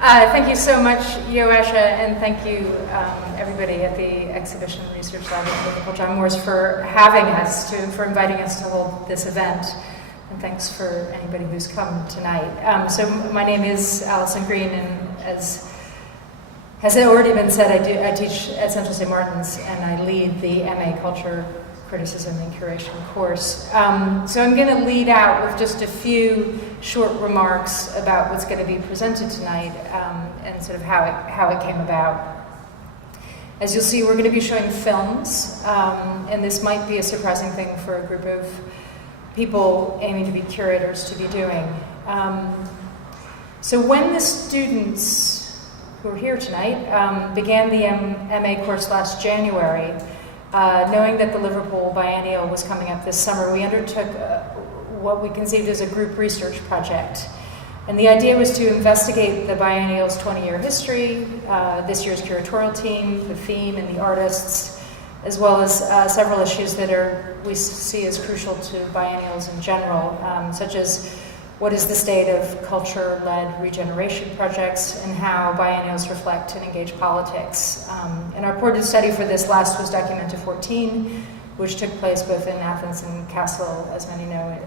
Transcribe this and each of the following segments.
Thank you so much, Yoasha, and thank you, everybody at the Exhibition Research Lab at Liverpool John Moores for having us, for inviting us to hold this event. And thanks for anybody who's come tonight. So my name is Alison Green, and as has already been said, I teach at Central St. Martin's, and I lead the MA Culture, Criticism, and Curation course. So I'm going to lead out with just a few short remarks about what's going to be presented tonight and sort of how it came about. As you'll see, we're going to be showing films, and this might be a surprising thing for a group of people aiming to be curators to be doing. So when the students who are here tonight began the MA course last January, knowing that the Liverpool Biennial was coming up this summer, we undertook what we conceived as a group research project. And the idea was to investigate the Biennial's 20-year history, this year's curatorial team, the theme, and the artists, as well as several issues that we see as crucial to biennials in general, such as what is the state of culture-led regeneration projects and how biennials reflect and engage politics. And our reported study for this last was Documenta 14, which took place both in Athens and Kassel, as many know,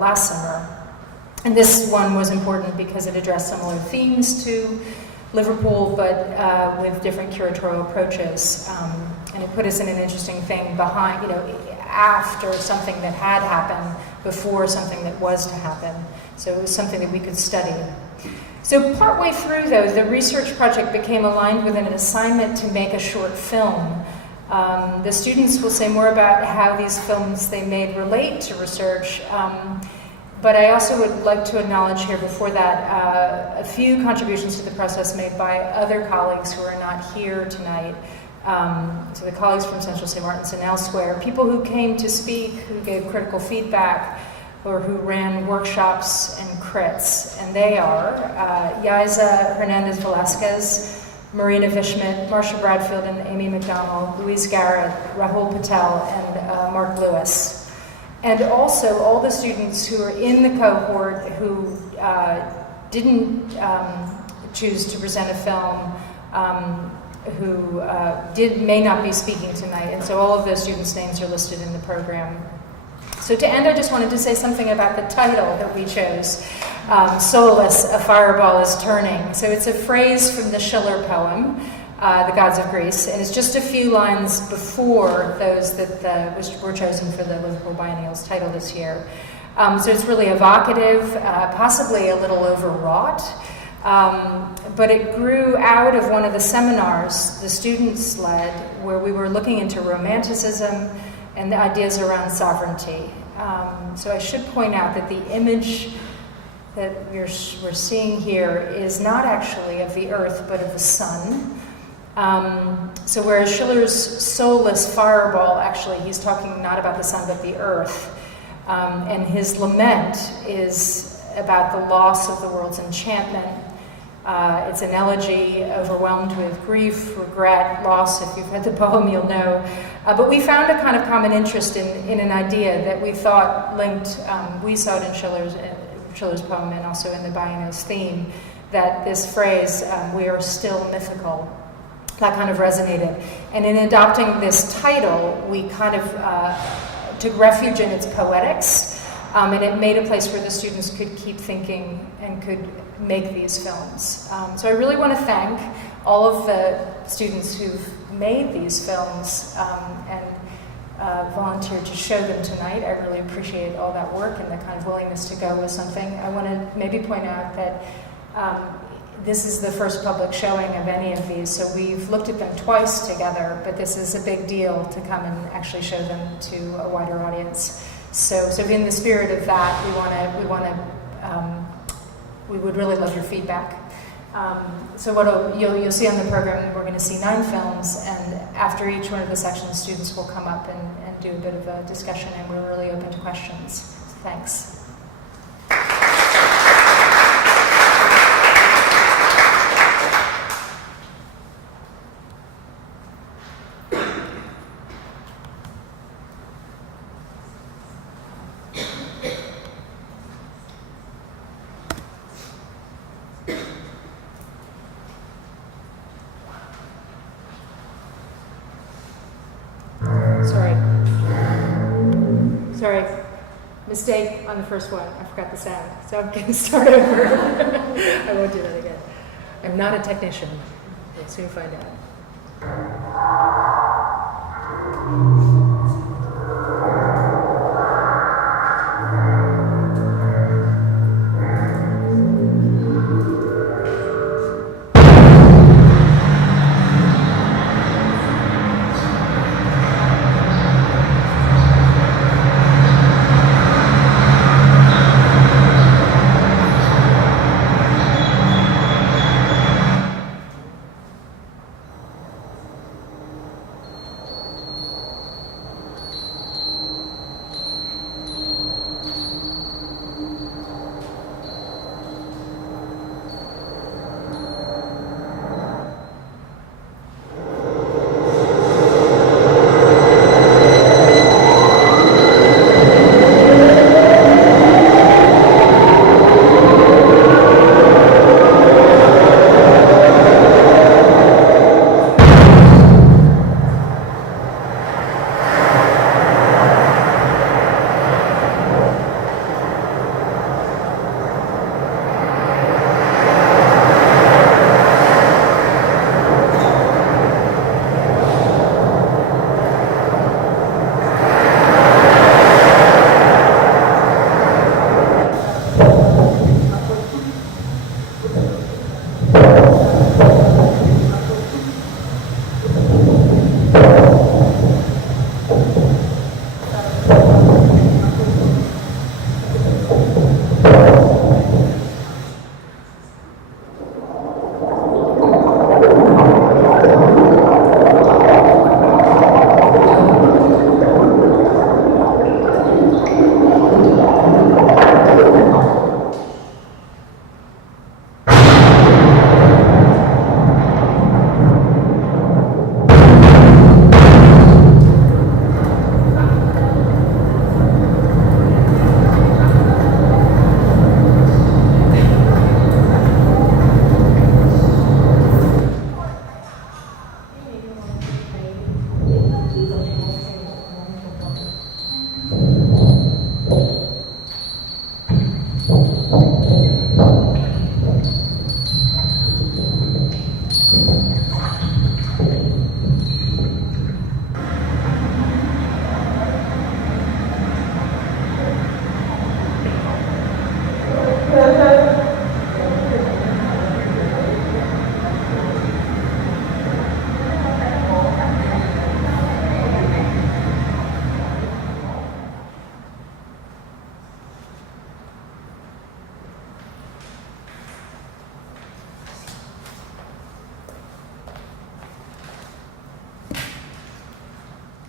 last summer. And this one was important because it addressed similar themes to Liverpool, but with different curatorial approaches. And it put us in an interesting thing behind, after something that had happened, before something that was to happen. So it was something that we could study. So partway through, though, the research project became aligned with an assignment to make a short film. The students will say more about how these films they made relate to research, but I also would like to acknowledge here before that a few contributions to the process made by other colleagues who are not here tonight. So the colleagues from Central St. Martin's and elsewhere, people who came to speak, who gave critical feedback, or who ran workshops and crits. And they are Yaiza Hernandez-Velasquez, Marina Vishmet, Marsha Bradfield and Amy McDonald, Louise Garrett, Rahul Patel, and Mark Lewis. And also all the students who are in the cohort who didn't choose to present a film, who may not be speaking tonight. And so all of those students' names are listed in the program. So to end, I just wanted to say something about the title that we chose, Soulless, a Fireball is Turning. So it's a phrase from the Schiller poem, The Gods of Greece, and it's just a few lines before those that were chosen for the Liverpool Biennial's title this year. So it's really evocative, possibly a little overwrought, but it grew out of one of the seminars the students led, where we were looking into romanticism and the ideas around sovereignty. So I should point out that the image that we're seeing here is not actually of the earth, but of the sun. So whereas Schiller's soulless fireball, actually he's talking not about the sun, but the earth. And his lament is about the loss of the world's enchantment. It's an elegy overwhelmed with grief, regret, loss. If you've read the poem, you'll know. But we found a kind of common interest in an idea that we thought linked, we saw it in Schiller's poem and also in the Biennial's theme, that this phrase, we are still mythical, that kind of resonated. And in adopting this title, we kind of took refuge in its poetics, and it made a place where the students could keep thinking and could make these films. So I really want to thank all of the students who've made these films and volunteered to show them tonight. I really appreciate all that work and the kind of willingness to go with something. I want to maybe point out that this is the first public showing of any of these, so we've looked at them twice together, but this is a big deal to come and actually show them to a wider audience. So in the spirit of that, we would really love your feedback. So what you'll see on the program, we're going to see 9 films, and after each one of the sections, students will come up and do a bit of a discussion, and we're really open to questions. So thanks. Sorry, mistake on the first one. I forgot the sound. So I'm going to start over. I won't do that again. I'm not a technician. You'll soon find out.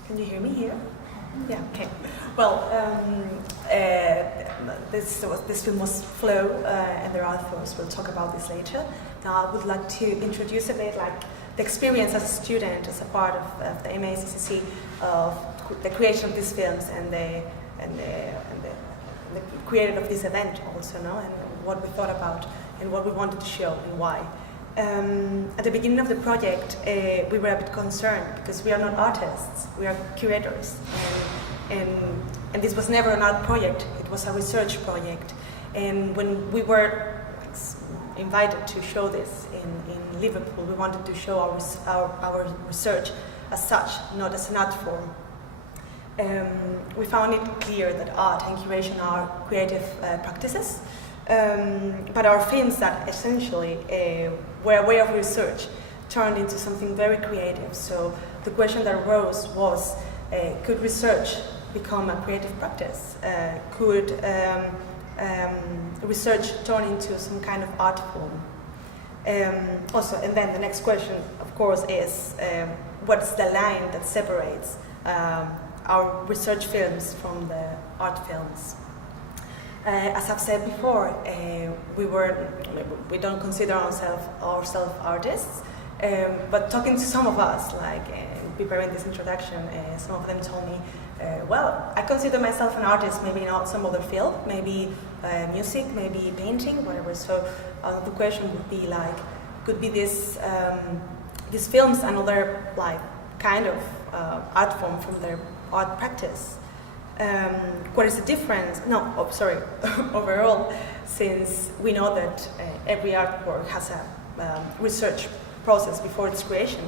Can you hear me here? Yeah, okay. Well, this film was Flow, and there are others. We'll talk about this later. Now, I would like to introduce a bit like the experience as a student, as a part of the MACCC, of the creation of these films and the creation of this event also, no? And what we thought about and what we wanted to show and why. At the beginning of the project, we were a bit concerned because we are not artists, we are curators. And this was never an art project, it was a research project. And when we were invited to show this in Liverpool, we wanted to show our research as such, not as an art form. We found it clear that art and curation are creative practices, but our films that essentially were a way of research turned into something very creative. So the question that arose was, could research become a creative practice? Could research turn into some kind of art form? Also, and then the next question, of course, is what's the line that separates our research films from the art films? As I've said before, we don't consider ourselves artists, but talking to some of us, like preparing this introduction, some of them told me, well, I consider myself an artist, maybe not some other field, maybe music, maybe painting, whatever. So the question would be like, could be these films another like kind of art form from their art practice? What is the difference? No, oh, sorry, overall, since we know that every artwork has a research process before its creation.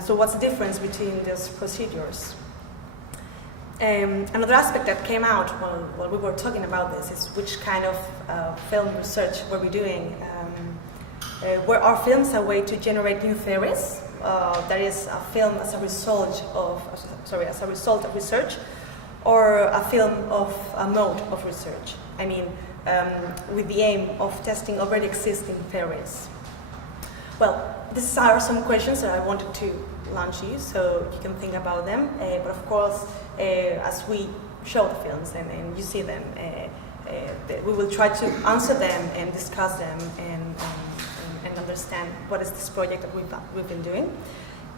So what's the difference between those procedures? Another aspect that came out while we were talking about this is which kind of film research were we doing? Were our films a way to generate new theories? That is, a film as a result of research, or a film of a mode of research? I mean, with the aim of testing already existing theories. Well, these are some questions that I wanted to launch you, so you can think about them. But of course, as we show the films and you see them, we will try to answer them and discuss them and understand what is this project that we've been doing.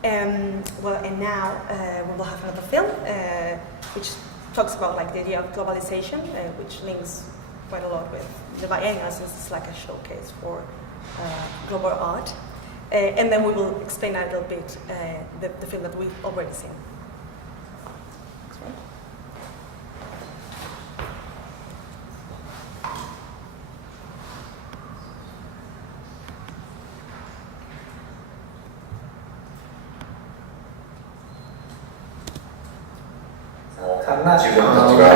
Well, and now we will have another film which talks about like the idea of globalization, which links quite a lot with the Biennial, since it's like a showcase for global art. And then we will explain a little bit the film that we've already seen. 지금 한지가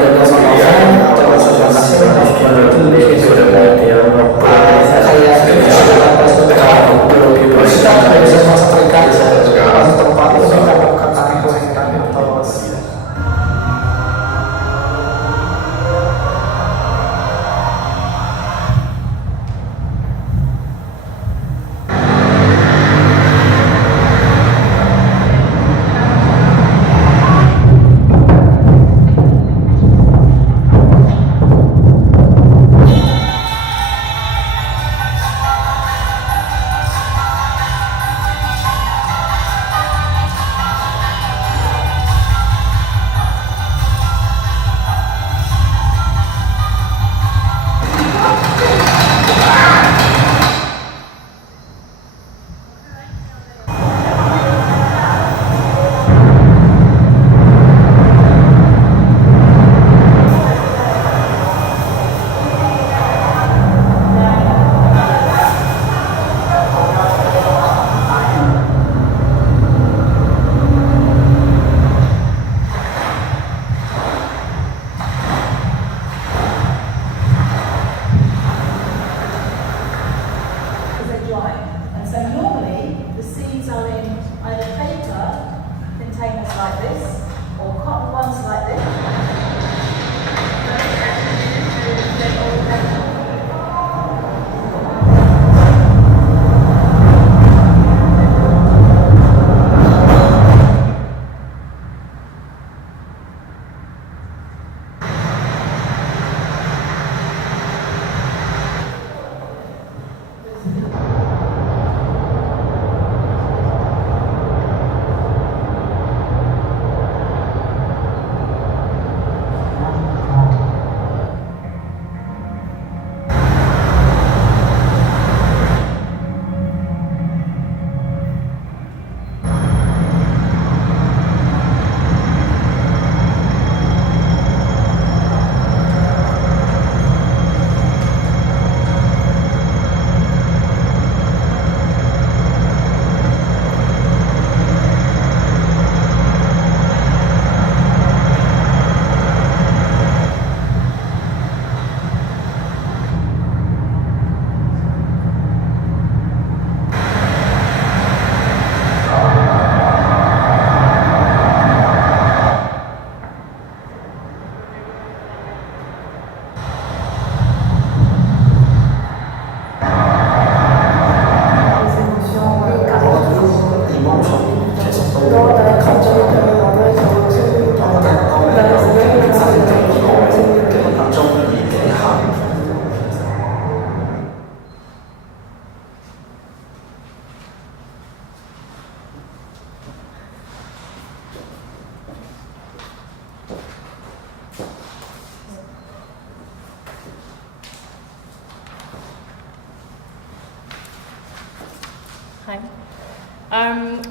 Hi.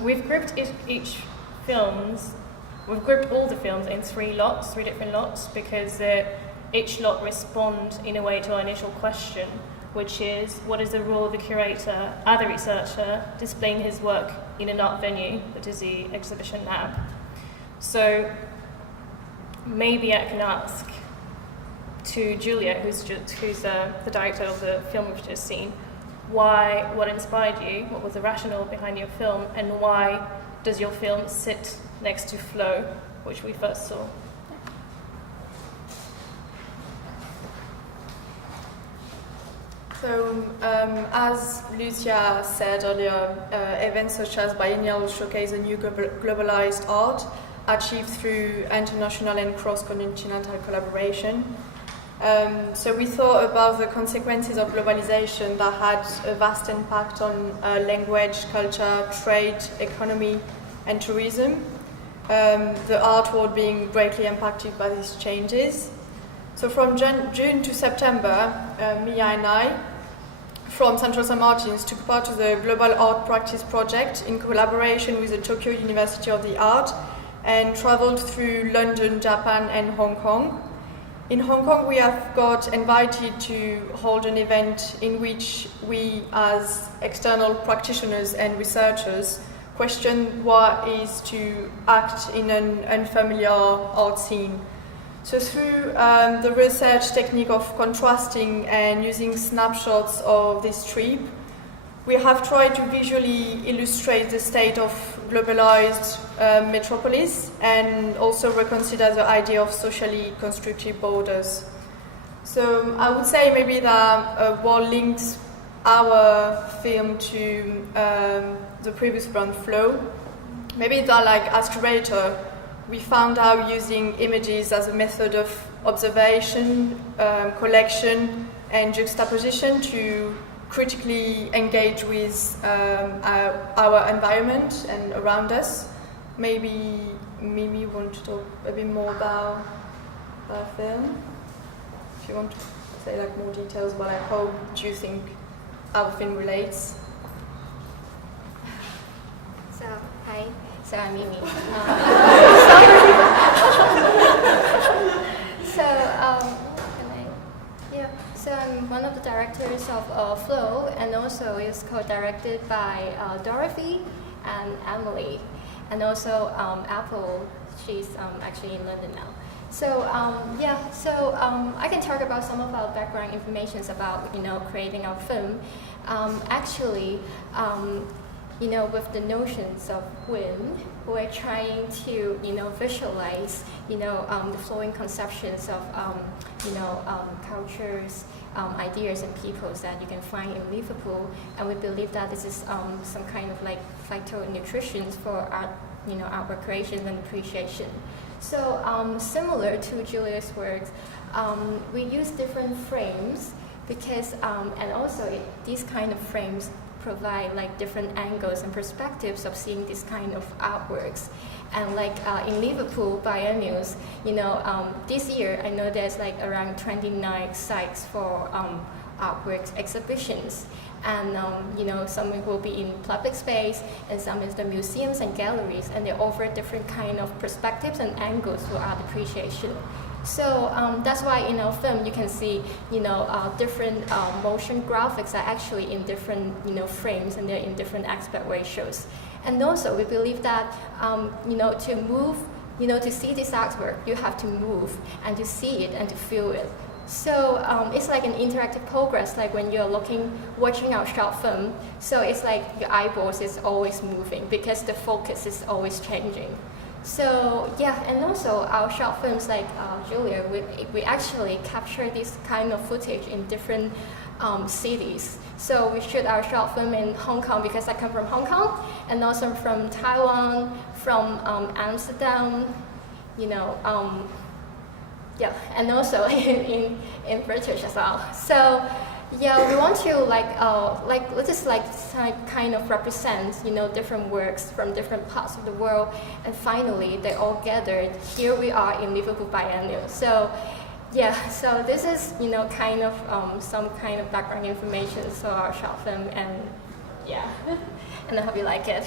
We've grouped each films we've grouped all the films in three different lots, because each lot responds in a way to our initial question, which is, what is the role of the curator as a researcher displaying his work in an art venue, that is the exhibition lab? So maybe I can ask to Julia, who's the director of the film we've just seen, what inspired you, what was the rationale behind your film, and why does your film sit next to Flow, which we first saw? So, as Lucia said earlier, events such as Biennial showcase a new globalized art achieved through international and cross-continental collaboration. So we thought about the consequences of globalization that had a vast impact on language, culture, trade, economy, and tourism. The art world being greatly impacted by these changes. So from June to September, Mia and I, from Central St. Martin's, took part of the Global Art Practice Project in collaboration with the Tokyo University of the Art, and traveled through London, Japan, and Hong Kong. In Hong Kong, we have got invited to hold an event in which we, as external practitioners and researchers, question what is to act in an unfamiliar art scene. So through the research technique of contrasting and using snapshots of this trip, we have tried to visually illustrate the state of globalized metropolis and also reconsider the idea of socially constructed borders. So I would say maybe that what links our film to the previous brand Flow, maybe that like as curator, we found out using images as a method of observation, collection, and juxtaposition to critically engage with our environment and around us. Maybe Mimi, you want to talk a bit more about the film? If you want to say like more details about like how do you think our film relates? So, hi. So I'm Mimi. So I'm one of the directors of Flow, and also it's co-directed by Dorothy and Emily, and also Apple. She's actually in London now. So I can talk about some of our background information about creating our film. With the notions of wind, we're trying to visualize the flowing conceptions of cultures, ideas, and peoples that you can find in Liverpool, and we believe that this is some kind of like phytonutrition for our creation and appreciation. So similar to Julia's works, we use different frames because and also these kind of frames provide like different angles and perspectives of seeing this kind of artworks. And like in Liverpool Biennials, this year I know there's like around 29 sites for artworks exhibitions. And some will be in public space, and some is the museums and galleries, and they offer different kind of perspectives and angles for art appreciation. So that's why in our film you can see different motion graphics are actually in different frames, and they're in different aspect ratios. And also we believe that to move, to see this artwork, you have to move and to see it and to feel it. So it's like an interactive progress, like when you're watching our short film. So it's like your eyeballs is always moving because the focus is always changing. So yeah, and also our short films, like Julia, we actually capture this kind of footage in different cities. So we shoot our short film in Hong Kong because I come from Hong Kong, and also from Taiwan, from Amsterdam, and also in British as well. So yeah, we want to let's just kind of represent different works from different parts of the world, and finally they all gathered. Here we are in Liverpool Biennial. So yeah, so this is kind of some kind of background information for our short film, and yeah, and I hope you like it.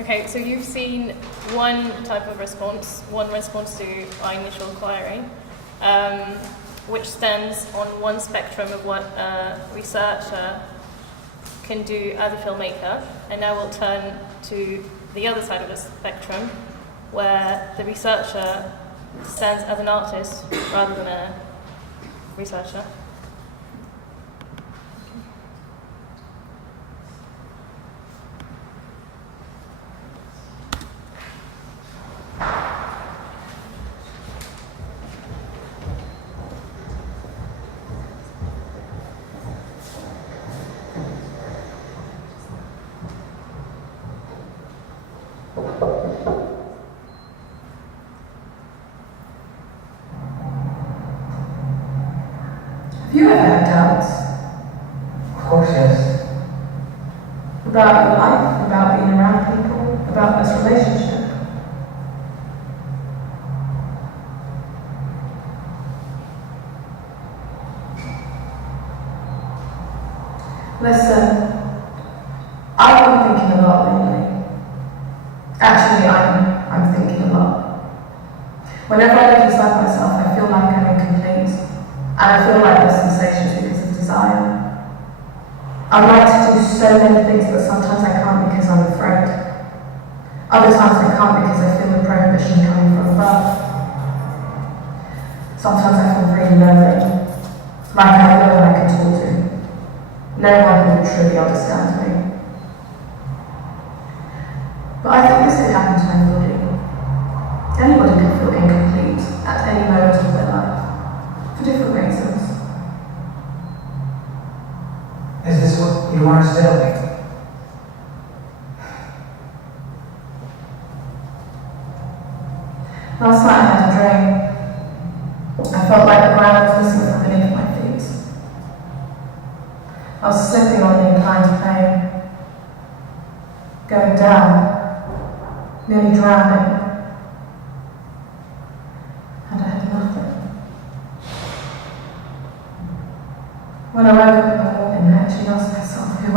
Okay, so you've seen one type of response, one response to our initial inquiry, which stands on one spectrum of what a researcher can do as a filmmaker, and now we'll turn to the other side of the spectrum, where the researcher stands as an artist rather than a researcher. Have you ever had doubts Of course, yes. about your life, about being around people, about this relationship? Listen, I've been thinking a lot lately. Actually, I'm thinking a lot. Whenever I look inside myself, I feel like I'm incomplete. And I feel like there's sensations because of desire. I'd like to do so many things, but sometimes I can't because I'm afraid. Other times I can't because I feel the prohibition coming from above. Sometimes I feel really lonely, like I have no one I can talk to. No one who will truly understand me. But I think this could happen to anybody. Anybody can feel incomplete at any moment of their life, for different reasons. Is this what you want us to tell me? Last night I had a dream. I felt like the ground was missing from beneath my feet. I was slipping on the inclined plane, going down, nearly drowning, and I had nothing. When I woke up in the morning, I actually asked myself, who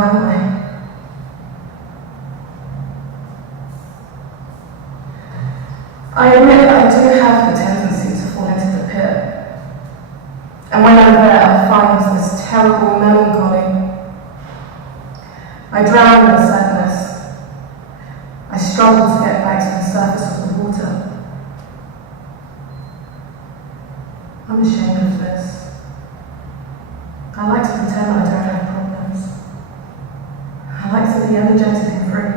am I? I admit that I do have the tendency to fall into the pit. And when I'm there, I find this terrible melancholy. I drown in the sadness. I struggle to get back to the surface of the water. I'm ashamed of this. I like to pretend I don't have problems. I like to be energetic and free.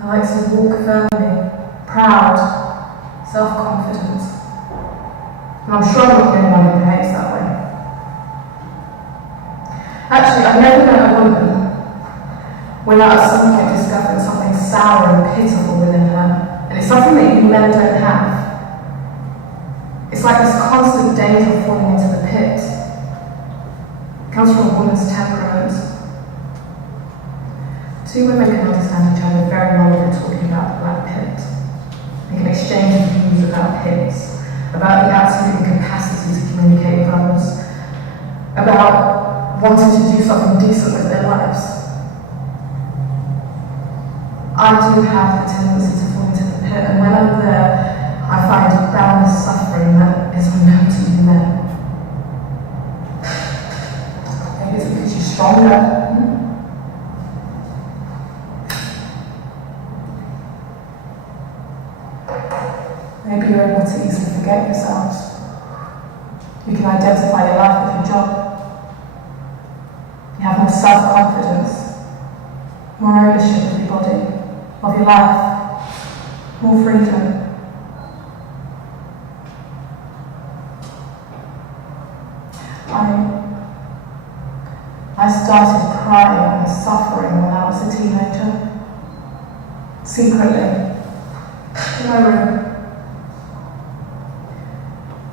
I like to walk firmly, proud, self-confident. And I'm sure I'm not the only one who behaves that way. Actually, I've never met a woman without at some point discovering something sour and pitiful within her. And it's something that you men don't have. It's like this constant danger of falling into the pit. It comes from a woman's temperament. Two women can understand each other very well when they're talking about the black pit. They can exchange views about pits, about the absolute incapacity to communicate with others, about wanting to do something decent with their lives. I do have the tendency to fall into the pit, and when I'm there, I find boundless suffering that is unknown to you men. Maybe it's because you're stronger. Maybe you're able to easily forget yourselves. You can identify your life with your job. You have more self-confidence, more ownership of your body, of your life, more freedom. I started crying and suffering when I was a teenager, secretly, in my room.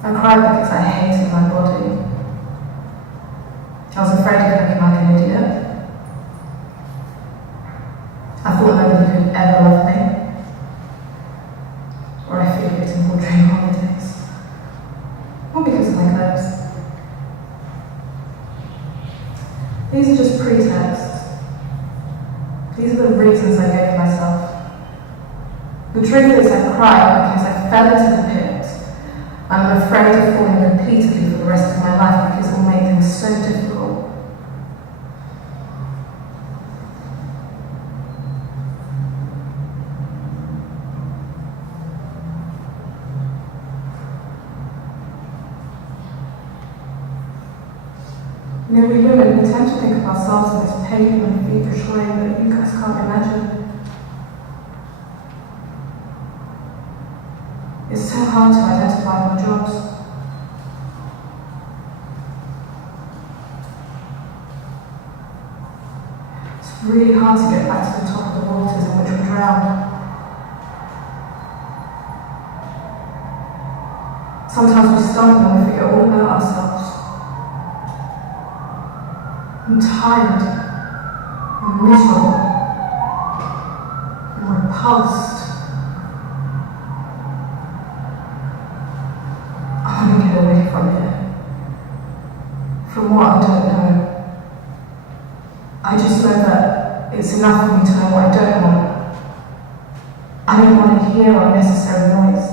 I cried because I hated my body. I was afraid of looking like an idiot. I thought nobody could ever love me. Or I feared getting more dream holidays. All because of my clothes. These are just pretexts. These are the reasons I gave myself. The truth is I cry because I fell into the pit. I'm afraid of falling repeatedly for the rest of my life because it will make things so difficult. You know, we women, we tend to think of ourselves in this painful and feverish way that you guys can't imagine. It's so hard to identify our jobs. It's really hard to get back to the top of the waters in which we drown. Sometimes we stumble and we forget all about ourselves. I'm tired, I'm miserable, I'm repulsed. I want to get away from here. From what I don't know. I just know that it's enough for me to know what I don't want. I don't want to hear unnecessary noise.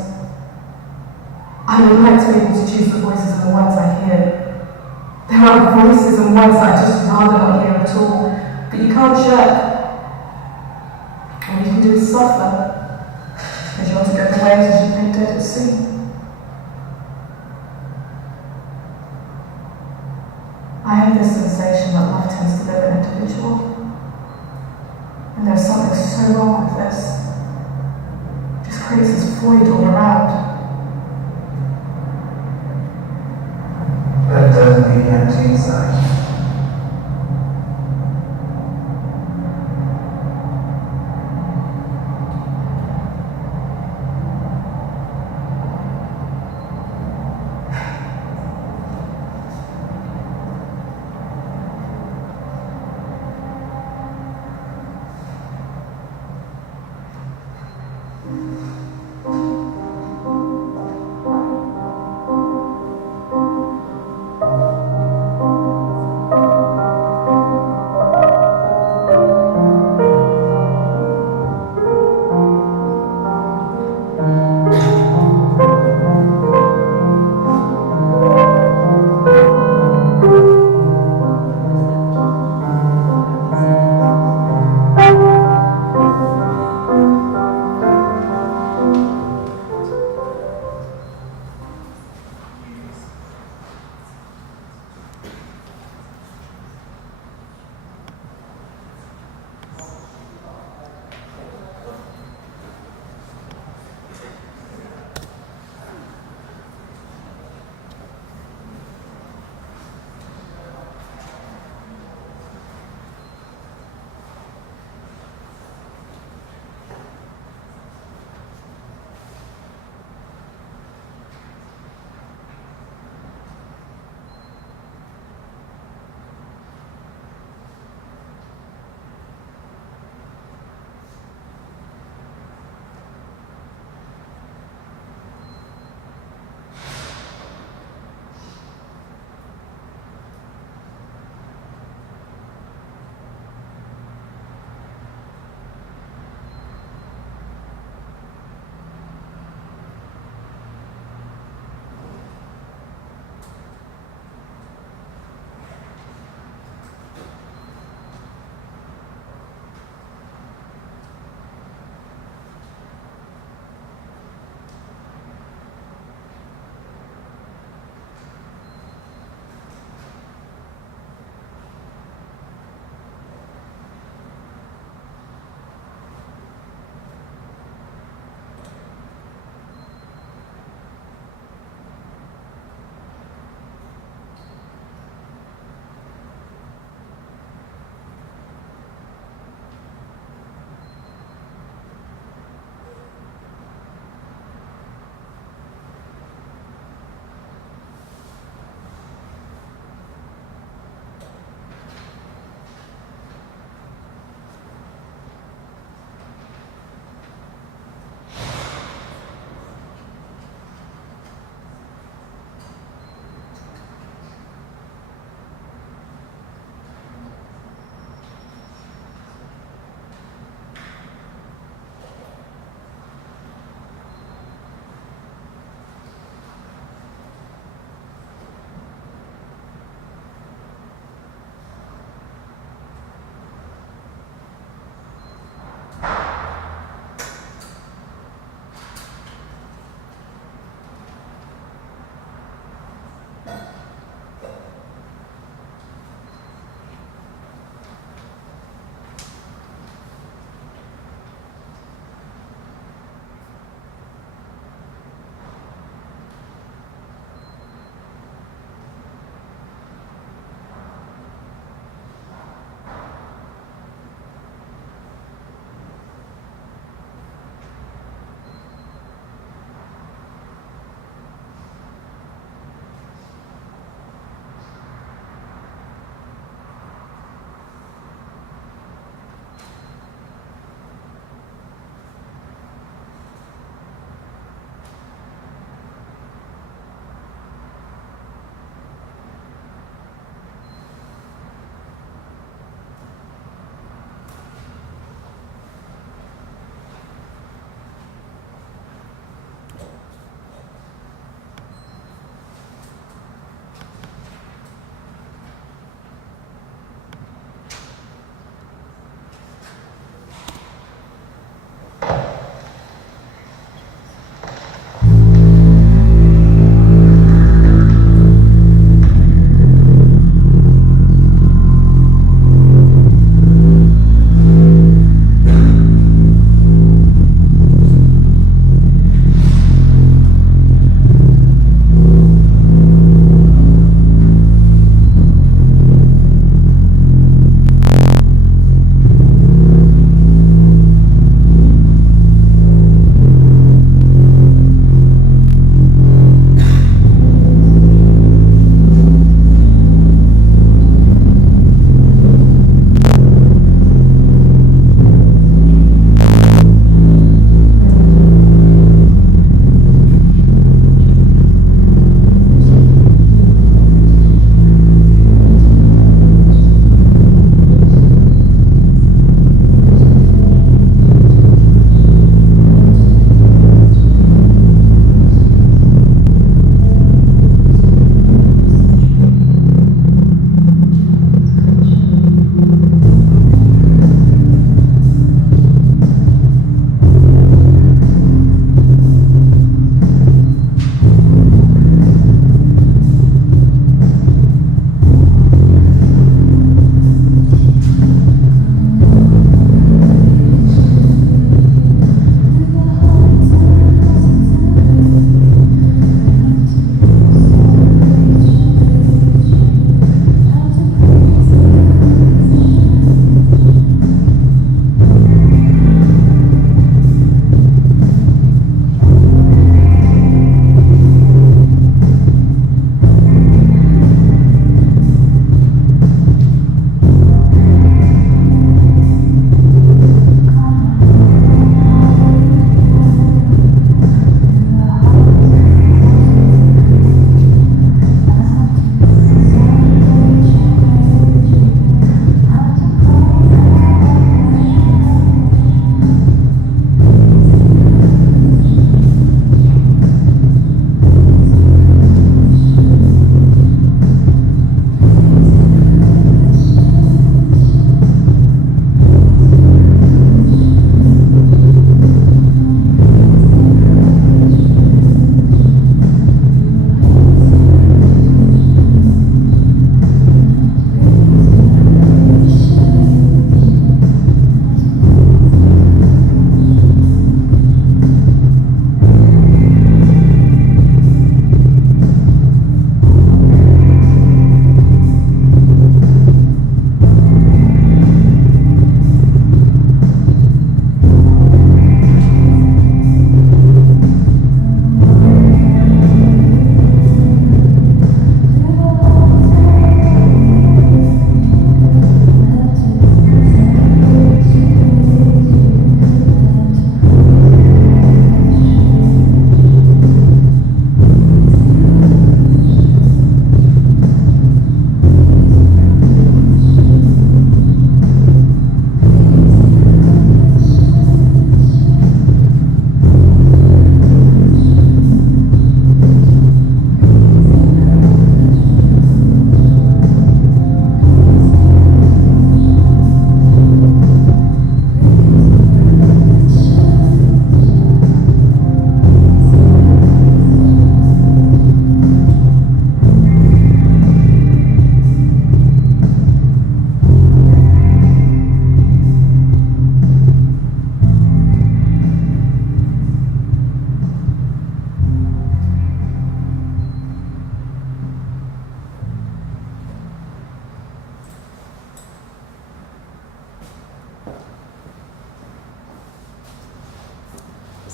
I would like to be able to choose the voices and the words I hear. There are voices and words that I just rather not hear at all, but you can't shirk. All you can do is suffer, because you want to go the waves as you lay dead at sea. I have this sensation that love tends to live in individual, and there's something so wrong with this. It just creates this void all around. But doesn't mean empty inside.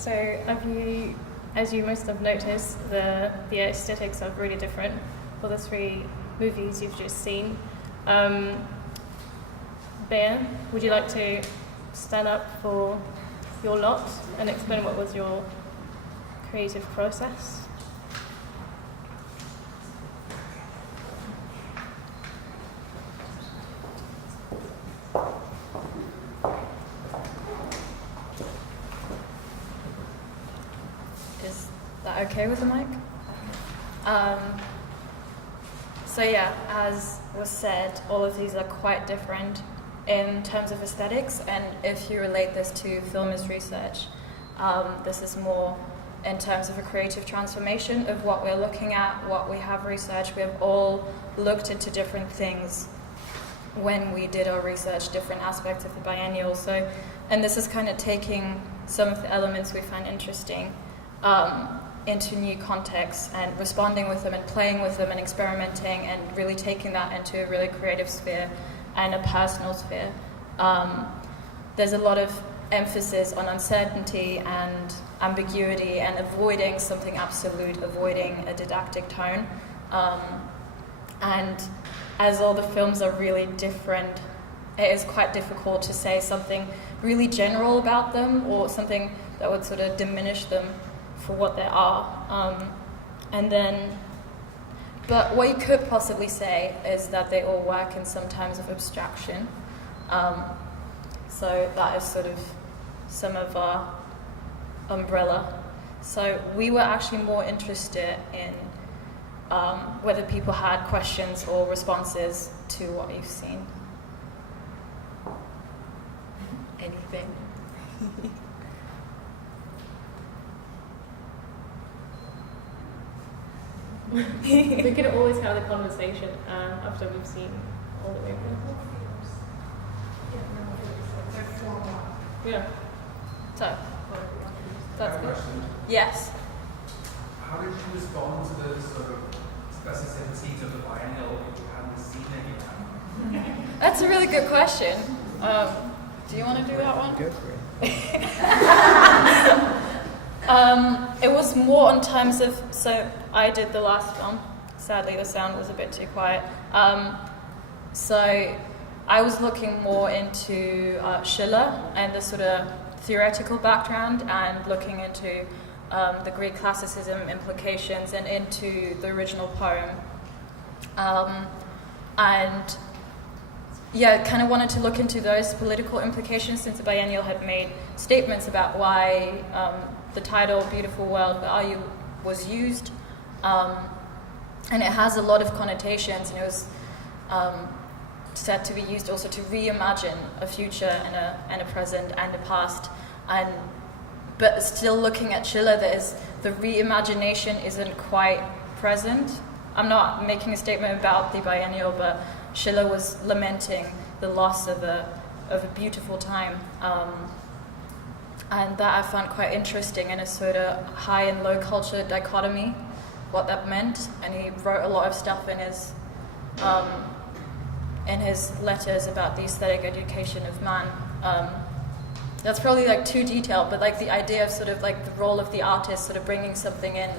So have you, as you must have noticed, the aesthetics are really different for the three movies you've just seen. Bea, would you like to stand up for your lot and explain what was your creative process? Is that okay with the mic? So yeah, as was said, all of these are quite different in terms of aesthetics, and if you relate this to film as research, this is more in terms of a creative transformation of what we're looking at, what we have researched. We have all looked into different things when we did our research, different aspects of the biennial. So, and this is kind of taking some of the elements we find interesting into new contexts and responding with them and playing with them and experimenting and really taking that into a really creative sphere and a personal sphere. There's a lot of emphasis on uncertainty and ambiguity and avoiding something absolute, avoiding a didactic tone. And as all the films are really different, it is quite difficult to say something really general about them or something that would sort of diminish them for what they are. But what you could possibly say is that they all work in some terms of abstraction. So that is sort of some of our umbrella. So we were actually more interested in whether people had questions or responses to what you've seen. Anything? We can always have the conversation after we've seen all the movies. Yeah. So, that's good. Yes. How did you respond to the sort of specificities of the biennial if you hadn't seen it yet? That's a really good question. Do you want to do that one? Go for it. It was more in terms of, so I did the last film. Sadly, the sound was a bit too quiet. So I was looking more into Schiller and the sort of theoretical background and looking into the Greek classicism implications and into the original poem. And yeah, kind of wanted to look into those political implications since the biennial had made statements about why the title "Beautiful World, Where Are You" was used, and it has a lot of connotations, and it was said to be used also to reimagine a future and a present and a past, but still looking at Schiller, the reimagination isn't quite present. I'm not making a statement about the biennial, but Schiller was lamenting the loss of a beautiful time. And that I found quite interesting in a sort of high and low culture dichotomy, what that meant. And he wrote a lot of stuff in his letters about the aesthetic education of man. That's probably like too detailed, but like the idea of sort of like the role of the artist sort of bringing something in,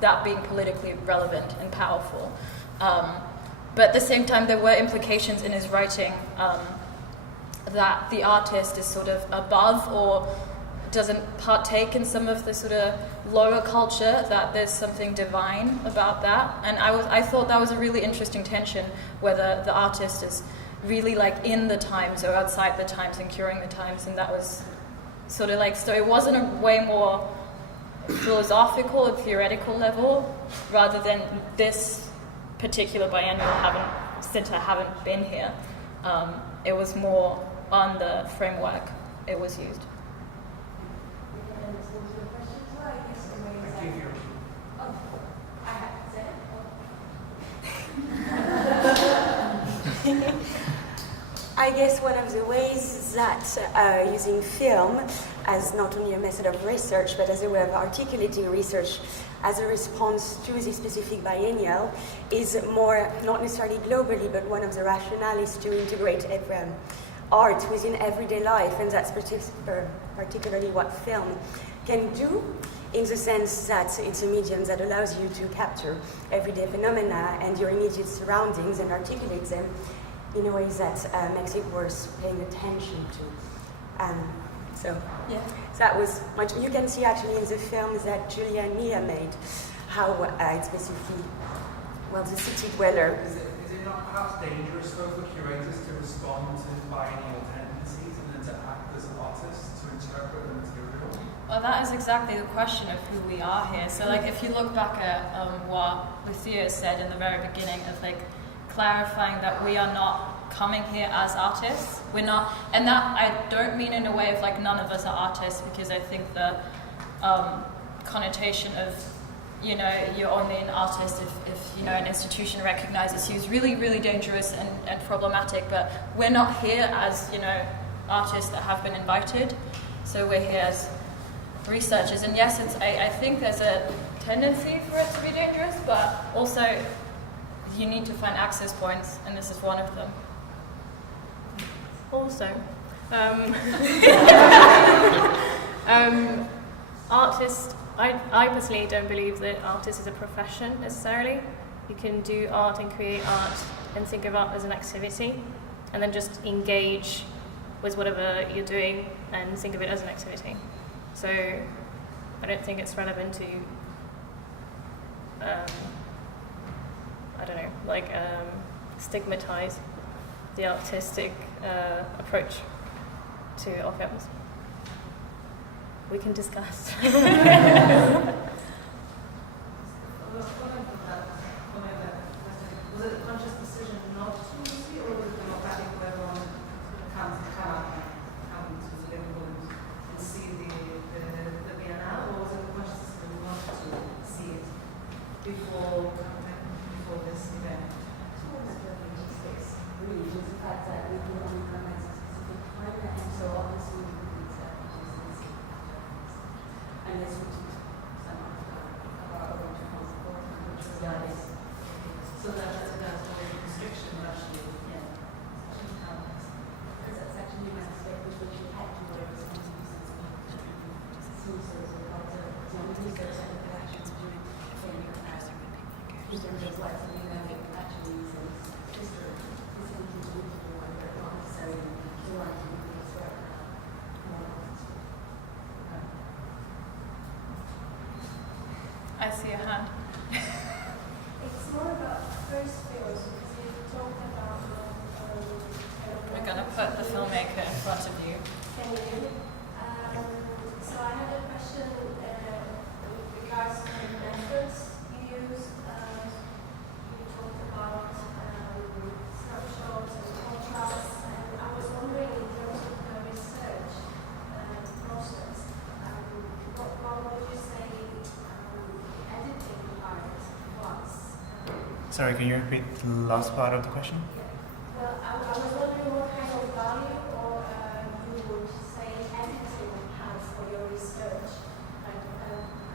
that being politically relevant and powerful. But at the same time, there were implications in his writing that the artist is sort of above or doesn't partake in some of the sort of lower culture, that there's something divine about that. And I thought that was a really interesting tension, whether the artist is really like in the times or outside the times and curing the times. And that was sort of like, so it wasn't a way more philosophical and theoretical level, rather than this particular biennial since I haven't been here. It was more on the framework it was used. I guess one of the ways that using film as not only a method of research, but as a way of articulating research as a response to the specific biennial is more, not necessarily globally, but one of the rationale is to integrate art within everyday life, and that's particularly what film can do, in the sense that it's a medium that allows you to capture everyday phenomena and your immediate surroundings and articulate them in a way that makes it worth paying attention to. So that was much. You can see actually in the films that Julia and Mia made how it's basically, well, the city dweller. Is it not perhaps dangerous though for curators to respond to biennial tendencies and then to act as artists to interpret the material? Well, that is exactly the question of who we are here. So, like, if you look back at what Lucia said in the very beginning of, like, clarifying that we are not coming here as artists. We're not, and that I don't mean in a way of, like, none of us are artists, because I think the connotation of, you know, you're only an artist if you know, an institution recognizes you is really, really dangerous and problematic. But we're not here as, you know, artists that have been invited. So we're here as researchers, and yes, I think there's a tendency for it to be dangerous, but also you need to find access points, and this is one of them. Also, artist, I personally don't believe that artist is a profession necessarily. You can do art and create art and think of art as an activity, and then just engage with whatever you're doing and think of it as an activity. So I don't think it's relevant to, I don't know, like stigmatize the artistic approach to our films. We can discuss. Was it a conscious decision not to see, or was it democratic for everyone to come to the Liverpool and see the Biennale, or was it a conscious decision not to see it before this event? Really, just the fact that we can only come at a specific time, and so obviously we need to unless we do some of our own transport, which is nice. So that's a restriction, actually. Yeah. Because that's actually my mistake, which we should have to whatever since we so about the only research that we can actually do in terms of what we know actually is history. I see a hand. It's more about first films, because you talked about. We're going to put the filmmaker in front of you. Can you hear me? So I had a question with regards to the methods you used. You talked about snapshots and contrasts, and I was wondering in terms of the research process, what would you say editing part was? Sorry, can you repeat the last part of the question? Well, I was wondering what kind of value or you would say editing has for your research, like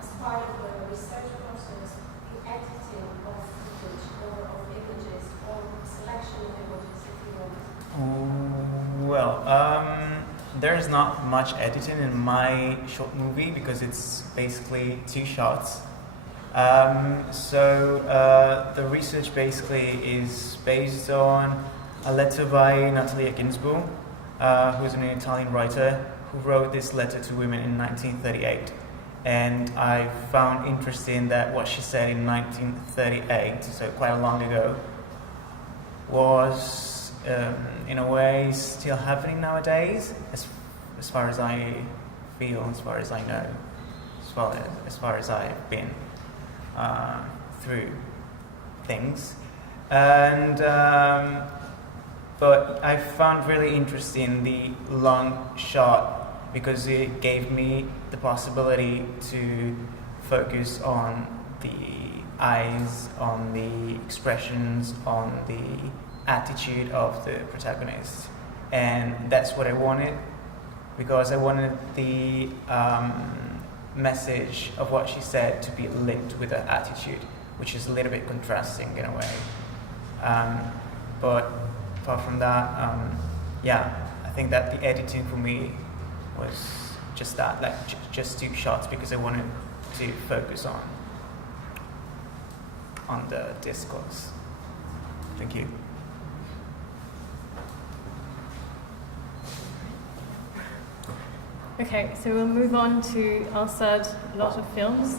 as part of the research process, the editing of footage or of images or selection of images, if you want. Well, there's not much editing in my short movie because it's basically 2 shots. The research basically is based on a letter by Natalia Ginzburg, who is an Italian writer who wrote this letter to women in 1938. And I found interesting that what she said in 1938, so quite long ago, was in a way still happening nowadays, as far as I feel, as far as I know, as far as I've been through things. And but I found really interesting the long shot because it gave me the possibility to focus on the eyes, on the expressions, on the attitude of the protagonist. And that's what I wanted, because I wanted the message of what she said to be linked with her attitude, which is a little bit contrasting in a way. But apart from that, I think that the editing for me was just that, like just 2 shots, because I wanted to focus on the discourse. Thank you. Okay, so we'll move on to our third lot of films,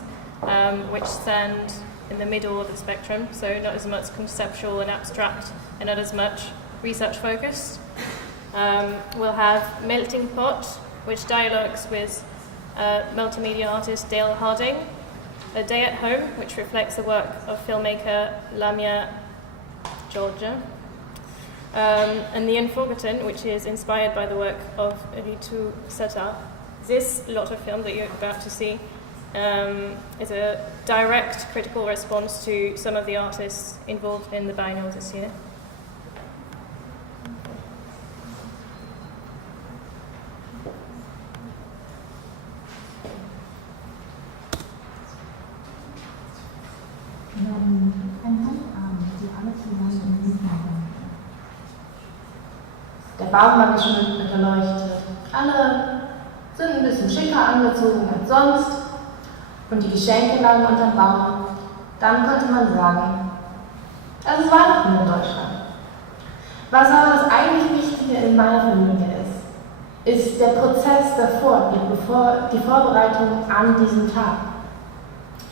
which stand in the middle of the spectrum, so not as much conceptual and abstract and not as much research focused. We'll have Melting Pot, which dialogues with multimedia artist Dale Harding, A Day at Home, which reflects the work of filmmaker Lamia Georgia, and The Unforgotten, which is inspired by the work of Ritu Setar. This lot of film that you're about to see is a direct critical response to some of the artists involved in the Biennial this year. Der Baum war geschmückt und erleuchtet. Alle sind ein bisschen schicker angezogen als sonst und die Geschenke lagen unterm Baum. Dann konnte man sagen, es ist Weihnachten in Deutschland. Was aber das eigentlich Wichtige in meiner Familie ist der Prozess davor, die Vorbereitung an diesem Tag.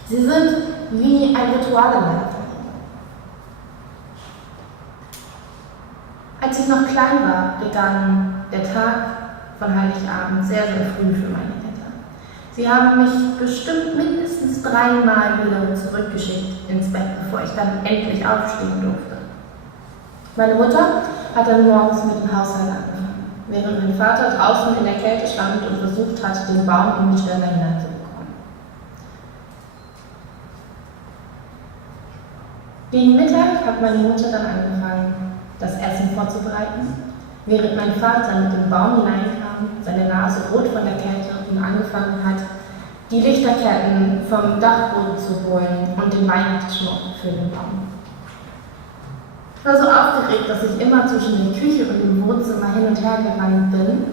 Sie sind wie ein Ritual in meiner Familie. Als ich noch klein war, begann der Tag von Heiligabend sehr, sehr früh für meine Eltern. Sie haben mich bestimmt mindestens 3-mal wieder zurückgeschickt ins Bett, bevor ich dann endlich aufstehen durfte. Meine Mutter hat dann morgens mit dem Haushalt angefangen, während mein Vater draußen in der Kälte stand und versucht hat, den Baum in die Ständer hineinzubekommen. Gegen Mittag hat meine Mutter dann angefangen, das Essen vorzubereiten, während mein Vater mit dem Baum hineinkam, seine Nase rot von der Kälte und angefangen hat, die Lichterketten vom Dachboden zu holen und den Weihnachtsschmuck für den Baum. Ich war so aufgeregt, dass ich immer zwischen der Küche und dem Wohnzimmer hin und her gerannt bin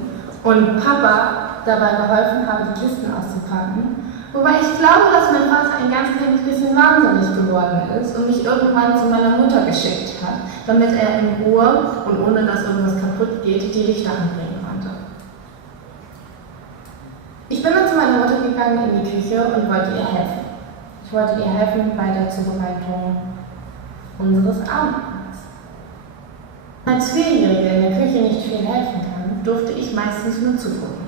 und Papa dabei geholfen habe, die Kisten auszupacken. Wobei ich glaube, dass mein Vater ein ganz kleines bisschen wahnsinnig geworden ist und mich irgendwann zu meiner Mutter geschickt hat, damit er in Ruhe und ohne dass irgendwas kaputt geht, die Lichter anbringen konnte. Ich bin dann zu meiner Mutter gegangen in die Küche und wollte ihr helfen. Ich wollte ihr helfen bei der Zubereitung unseres Abendmahls. Als Vierjährige in der Küche nicht viel helfen kann, durfte ich meistens nur zugucken.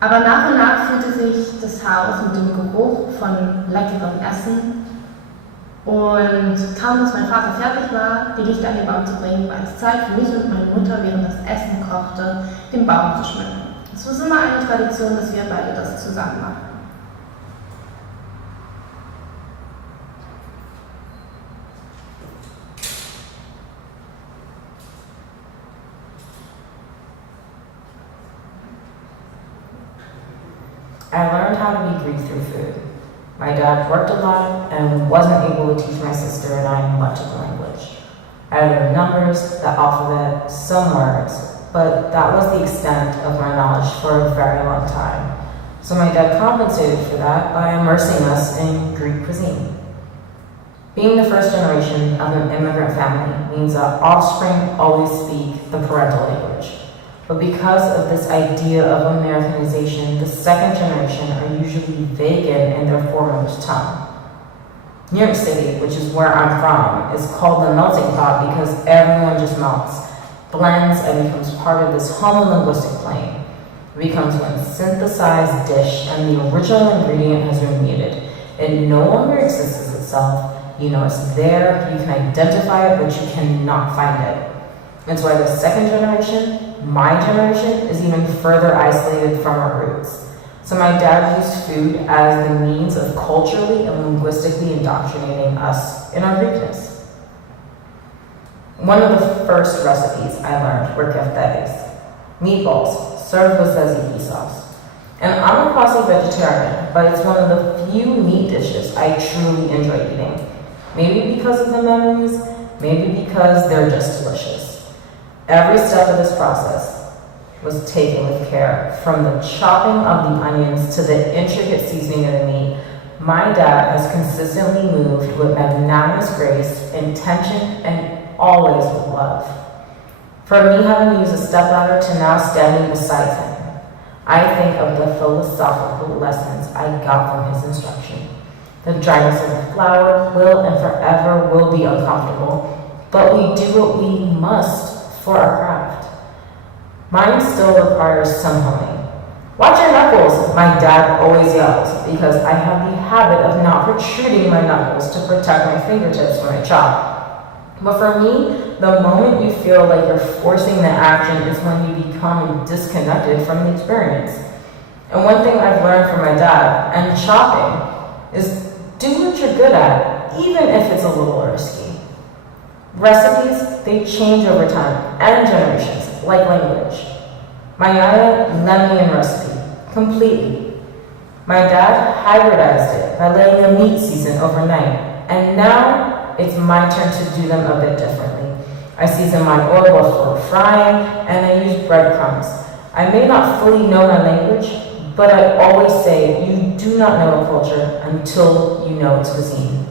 Aber nach und nach füllte sich das Haus mit dem Geruch von leckerem Essen und kaum, dass mein Vater fertig war, die Lichter an den Baum zu bringen, war es Zeit für mich und meine Mutter, während das Essen kochte, den Baum zu schmücken. Es war immer eine Tradition, dass wir beide das zusammen machen. I learned how to be Greek through food. My dad worked a lot and wasn't able to teach my sister and I much of the language. I learned numbers, the alphabet, some words, but that was the extent of my knowledge for a very long time. So my dad compensated for that by immersing us in Greek cuisine. Being the first generation of an immigrant family means that offspring always speak the parental language. But because of this idea of Americanization, the second generation are usually vacant in their foremost tongue. New York City, which is where I'm from, is called the melting pot because everyone just melts, blends, and becomes part of this homolinguistic plane. It becomes one synthesized dish, and the original ingredient has been muted. It no longer exists as itself. You know it's there, you can identify it, but you cannot find it. That's why the second generation, my generation, is even further isolated from our roots. So my dad used food as the means of culturally and linguistically indoctrinating us in our Greekness. One of the first recipes I learned were keftedes, meatballs served with tzatziki sauce. And I'm a classic vegetarian, but it's one of the few meat dishes I truly enjoy eating. Maybe because of the memories, maybe because they're just delicious. Every step of this process, was taken with care. From the chopping of the onions to the intricate seasoning of the meat, my dad has consistently moved with magnanimous grace, intention, and always with love. For me, having used a stepladder to now standing beside him, I think of the philosophical lessons I got from his instruction. The dryness of the flour will and forever will be uncomfortable, but we do what we must for our craft. Mine still requires some honing. Watch your knuckles, my dad always yells, because I have the habit of not protruding my knuckles to protect my fingertips when I chop. But for me, the moment you feel like you're forcing the action is when you become disconnected from the experience. And one thing I've learned from my dad and chopping is do what you're good at, even if it's a little risky. Recipes, they change over time and generations, like language. My yaya left me in recipe, completely. My dad hybridized it by letting the meat season overnight, and now it's my turn to do them a bit differently. I season my oil before frying, and I use breadcrumbs. I may not fully know my language, but I always say you do not know a culture until you know its cuisine.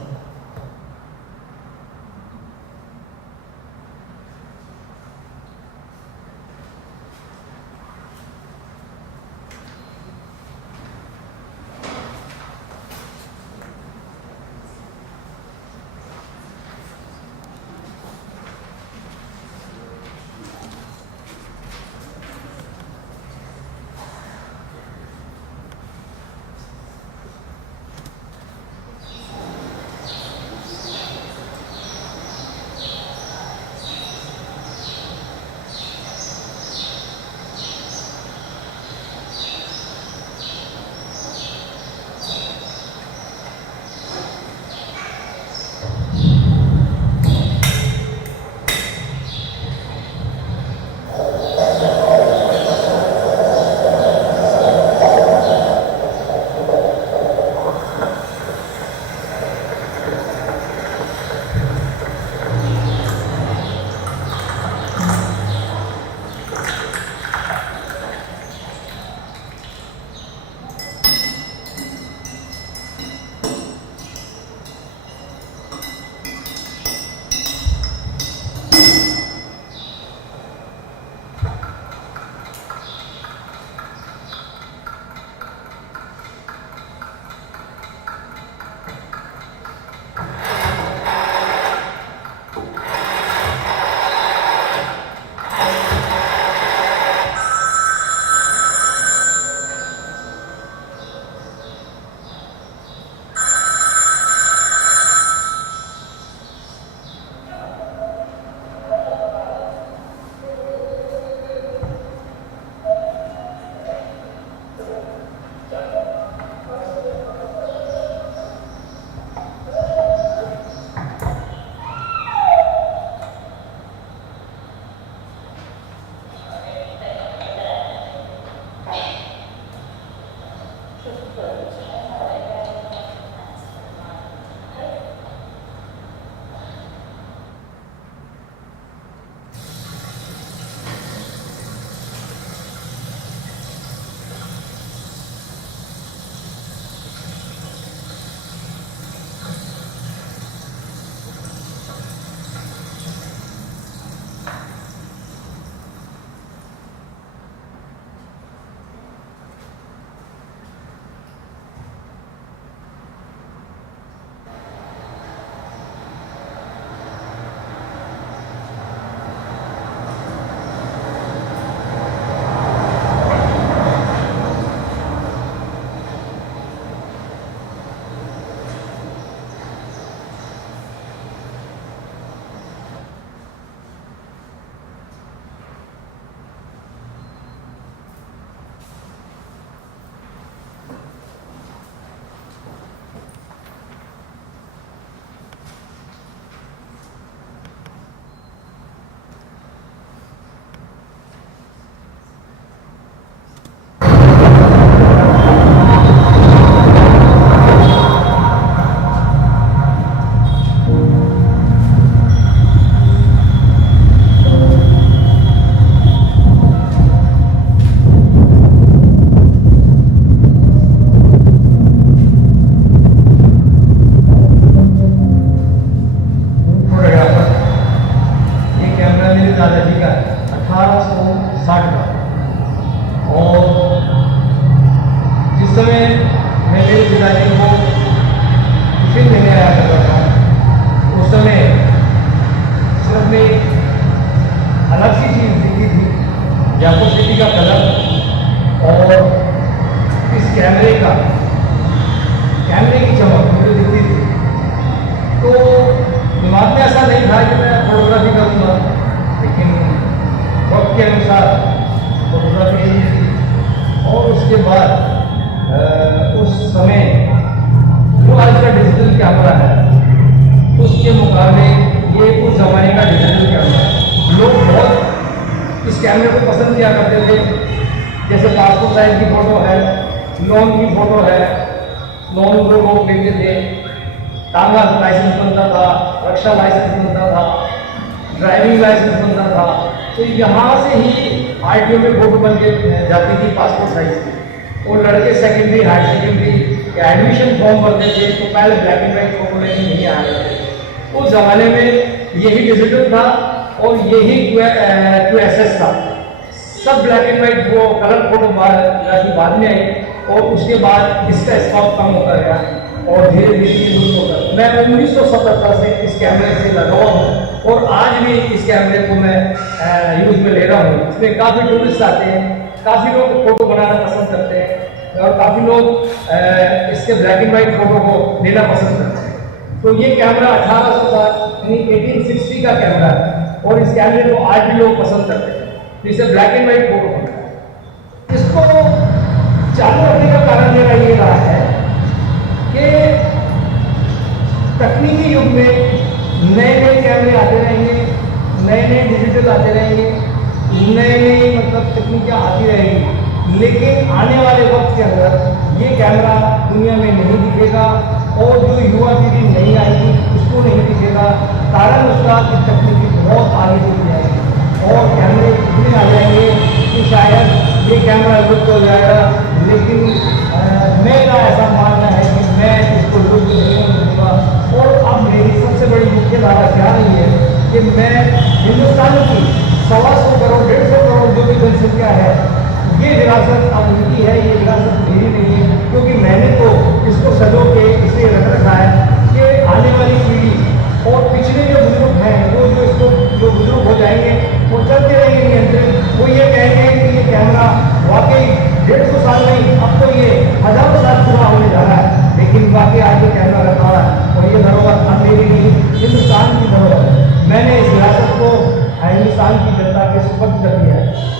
और इस कैमरे की चमक मुझे दिखती थी। तो दिमाग में ऐसा नहीं था कि मैं फोटोग्राफी करूँगा, लेकिन वक्त के अनुसार फोटोग्राफी थी। और उसके बाद उस समय जो आज का डिजिटल कैमरा है उसके मुकाबले ये उस ज़माने का डिजिटल कैमरा है। लोग बहुत इस कैमरे को पसंद किया करते थे। जैसे पासपोर्ट साइज की फ़ोटो है, लोन की फ़ोटो है, लोन को लोग लेते थे, टांगा लाइसेंस बनता था, रक्षा लाइसेंस बनता था, ड्राइविंग लाइसेंस बनता था। तो यहाँ से ही RTO में फ़ोटो बन के जाती थी पासपोर्ट साइज की। और लड़के सेकेंडरी, हायर सेकेंडरी या एडमिशन फॉर्म भरते थे तो पहले ब्लैक एंड वाइट फोटो लेने नहीं आया करते। उस ज़माने में यही डिजिटल था और यही QSS था। सब ब्लैक एंड वाइट वो कलर फोटोग्राफी बाद में आई और उसके बाद इसका स्टॉक कम होता गया और धीरे धीरे यूज होता गया। मैं 1977 से इस कैमरे से लगा हुआ हूँ और आज भी इस कैमरे को मैं यूज में ले रहा हूँ। इसमें काफ़ी टूरिस्ट आते हैं, काफ़ी लोग फोटो बनाना पसंद करते हैं और काफ़ी लोग इसके ब्लैक एंड वाइट फोटो को लेना पसंद करते हैं। तो ये कैमरा 1800 का यानी 1860 का कैमरा है और इस कैमरे को आज भी लोग पसंद करते हैं। तो इसे ब्लैक एंड वाइट फोटो होता है। इसको चालू रखने का कारण मेरा ये रहा है कि तकनीकी युग में नए नए कैमरे आते रहेंगे, नए नए डिजिटल आते रहेंगे, नए नए मतलब तकनीकें आती रहेंगी, लेकिन आने वाले वक्त के अंदर ये कैमरा दुनिया में नहीं दिखेगा और जो युवा पीढ़ी नहीं आएगी उसको नहीं दिखेगा। कारण उसका कि तकनीकी बहुत आगे चली जाएगी और कैमरे इतने आ जाएंगे कि शायद ये कैमरा लुप्त हो जाएगा। लेकिन मेरा ऐसा मानना है कि मैं इसको लुप्त नहीं होने दूंगा। और अब मेरी सबसे बड़ी मुख्य धारा क्या नहीं है कि मैं हिंदुस्तान की 125 करोड़ 150 करोड़ जो भी जनसंख्या है, ये विरासत अब उनकी है, ये विरासत मेरी नहीं है। क्योंकि मैंने तो इसको सजो के इसलिए रख रखा है कि आने वाली पीढ़ी और पिछले जो बुजुर्ग हैं वो जो बुजुर्ग हो जाएंगे वो चलते रहेंगे नियंत्रित, वो ये कहेंगे कि ये कैमरा वाकई 150 साल नहीं, अब तो ये हजारों साल पूरा होने जा रहा है, लेकिन वाकई आज ये कैमरा रखा हुआ है और ये धरोहर अब मेरी नहीं, हिंदुस्तान की धरोहर है। मैंने इस विरासत को हिंदुस्तान की जनता के सुपुर्द कर दिया है।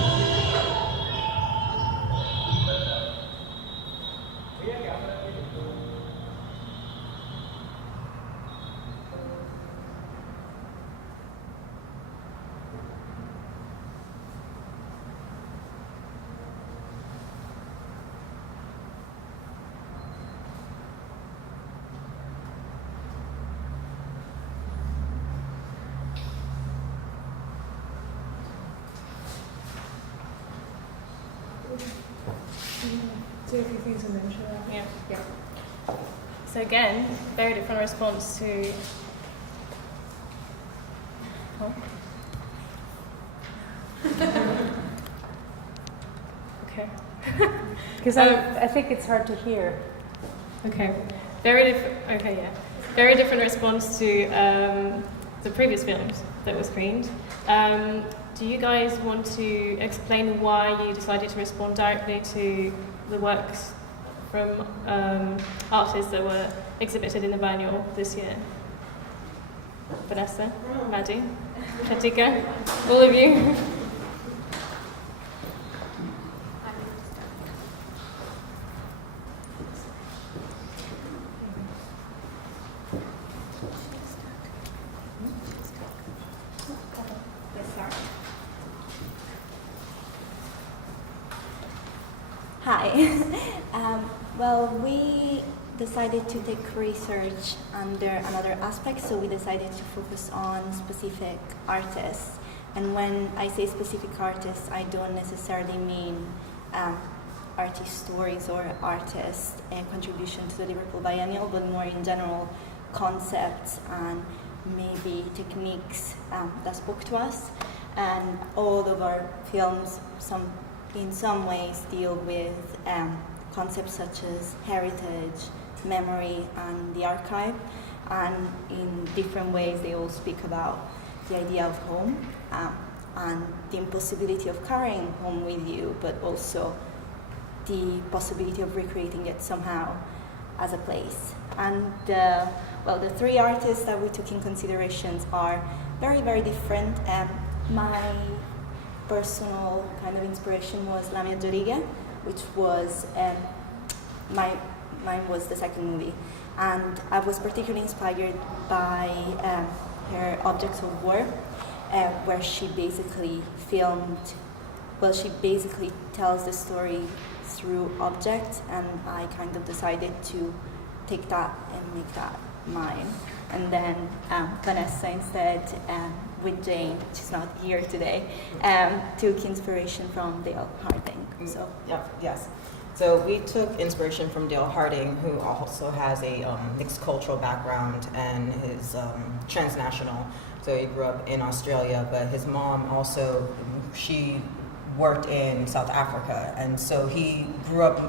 Say a few things and then shut up. Yeah. So again, very different response to. Oh. Okay. Because I think it's hard to hear. Okay. Very different. Okay, yeah. Very different response to the previous films that were screened. Do you guys want to explain why you decided to respond directly to the works from artists that were exhibited in the Biennial this year? Vanessa, Maddie, Katika, all of you. Hi. Well, we decided to take research under another aspect, so we decided to focus on specific artists. And when I say specific artists, I don't necessarily mean artist stories or artist contribution to the Liverpool Biennial, but more in general concepts and maybe techniques that spoke to us. And all of our films, in some ways, deal with concepts such as heritage, memory, and the archive. And in different ways, they all speak about the idea of home and the impossibility of carrying home with you, but also the possibility of recreating it somehow as a place. And well, the three artists that we took in considerations are very, very different. My personal kind of inspiration was Lamia Doriga, which was mine was the second movie, and I was particularly inspired by her Objects of War, where she basically she basically tells the story through objects, and I kind of decided to take that and make that mine. And then Vanessa instead, with Jane, she's not here today, took inspiration from Dale Harding. So Yes. So we took inspiration from Dale Harding, who also has a mixed cultural background and is transnational. So he grew up in Australia, but his mom also, she worked in South Africa, and so he grew up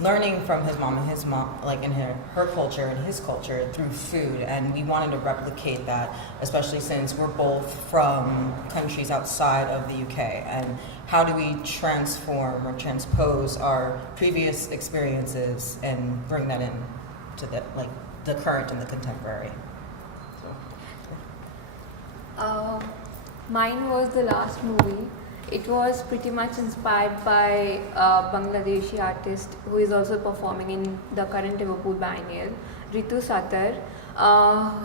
learning from his mom, like in her culture and his culture through food, and we wanted to replicate that, especially since we're both from countries outside of the UK, and how do we transform or transpose our previous experiences and bring that in to the current and the contemporary. Mine was the last movie. It was pretty much inspired by a Bangladeshi artist who is also performing in the current Liverpool Biennial, Ritu Satar.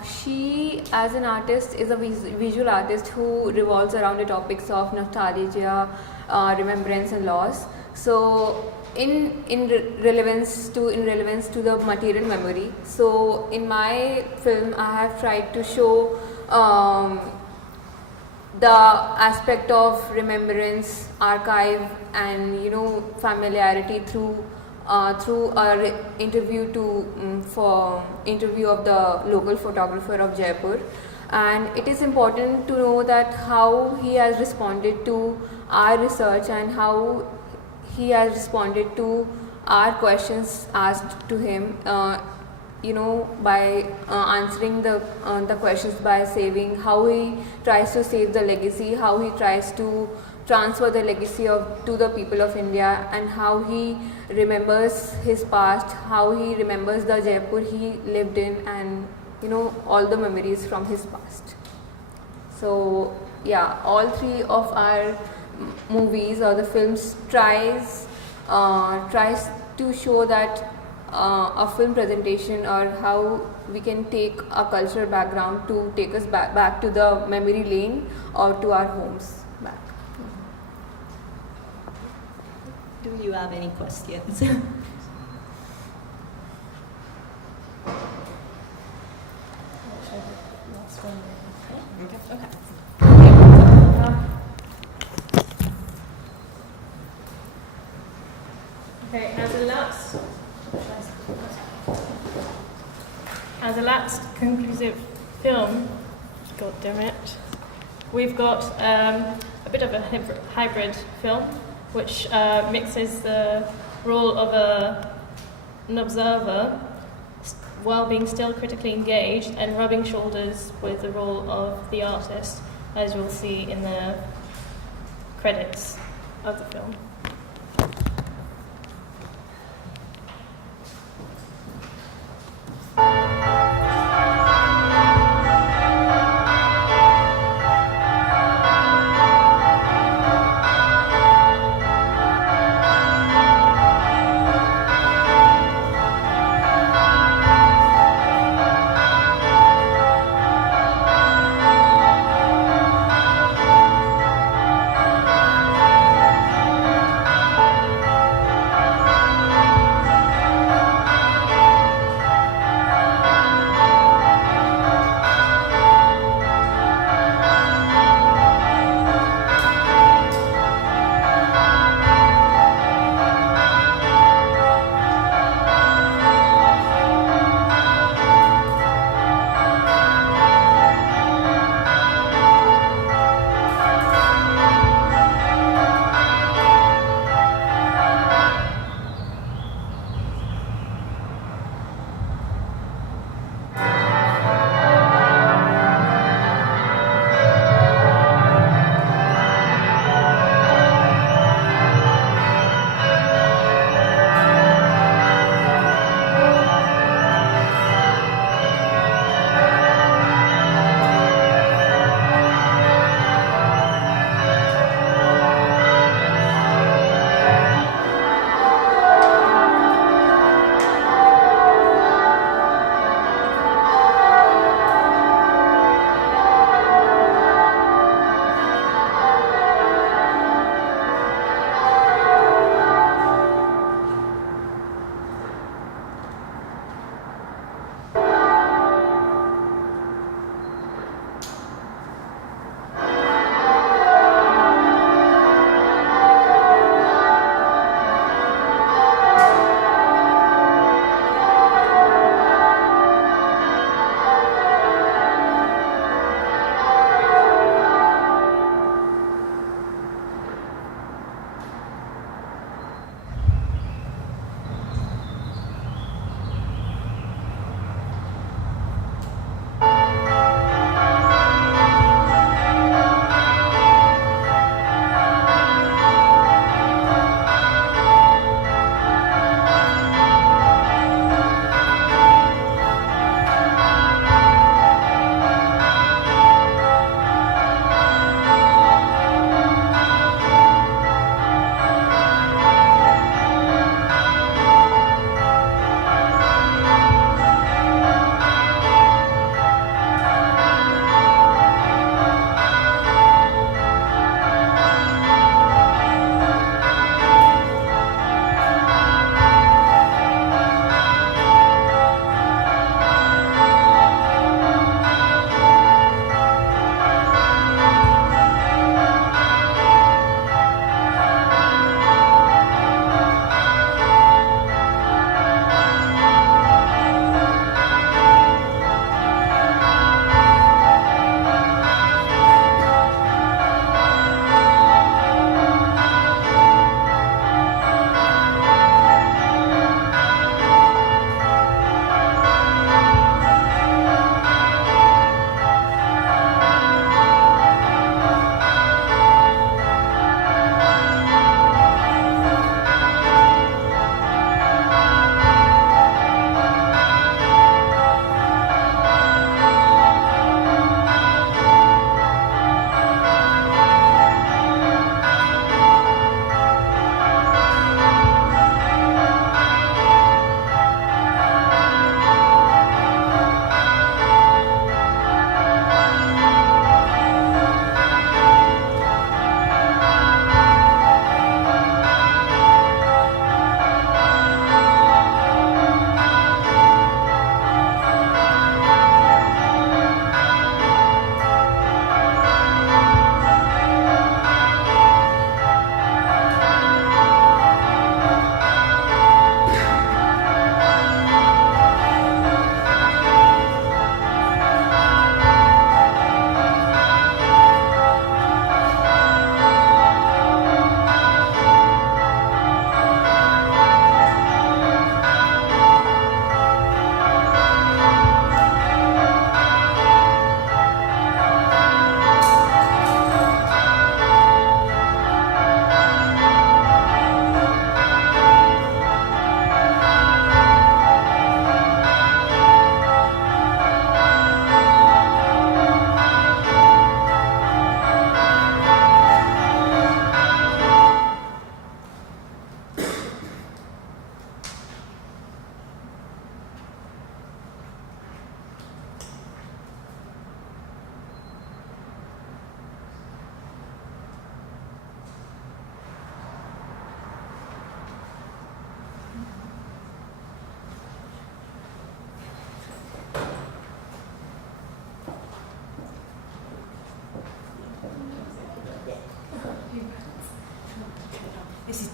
She, as an artist, is a visual artist who revolves around the topics of nostalgia, remembrance, and loss. So, in relevance to the material memory. So, in my film, I have tried to show the aspect of remembrance, archive, and familiarity through our interview of the local photographer of Jaipur. And it is important to know that how he has responded to our research and how he has responded to our questions asked to him. By answering the questions by saving, how he tries to save the legacy, how he tries to transfer the legacy to the people of India, and how he remembers his past, how he remembers the Jaipur he lived in, and all the memories from his past. So yeah, all three of our movies or the films tries to show that a film presentation, or how we can take a cultural background to take us back to the memory lane or to our homes back. Do you have any questions? Okay, as a last conclusive film, God damn it, we've got a bit of a hybrid film, which mixes the role of an observer while being still critically engaged and rubbing shoulders with the role of the artist, as you'll see in the credits of the film.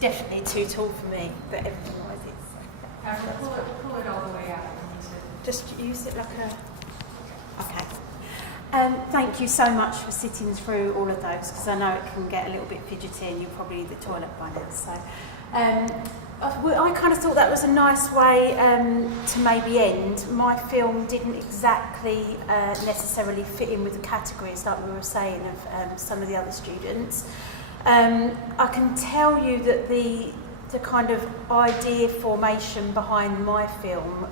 definitely too tall for me, but everything else is. Pull it all the way out. Just use it like a... Okay. Thank you so much for sitting through all of those, because I know it can get a little bit fidgety and you'll probably need the toilet by now. So I kind of thought that was a nice way to maybe end. My film didn't exactly necessarily fit in with the categories like we were saying of some of the other students. I can tell you that the kind of idea formation behind my film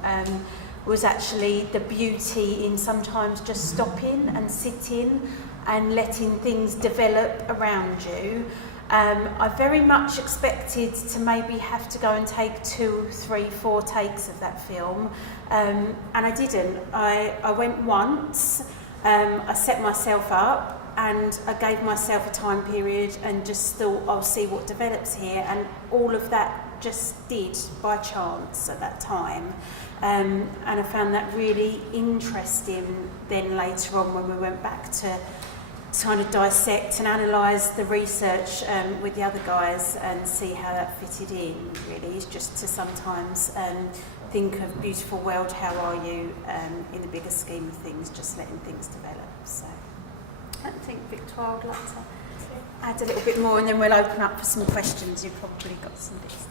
was actually the beauty in sometimes just stopping and sitting and letting things develop around you. I very much expected to maybe have to go and take 2, 3, 4 takes of that film, and I didn't. I went once, I set myself up, and I gave myself a time period and just thought, I'll see what develops here, and all of that just did by chance at that time. And I found that really interesting then later on when we went back to kind of dissect and analyse the research with the other guys and see how that fitted in, really, is just to sometimes think of beautiful world, how are you, in the bigger scheme of things, just letting things develop. So I think Victoire would like to add a little bit more, and then we'll open up for some questions. You've probably got some bits.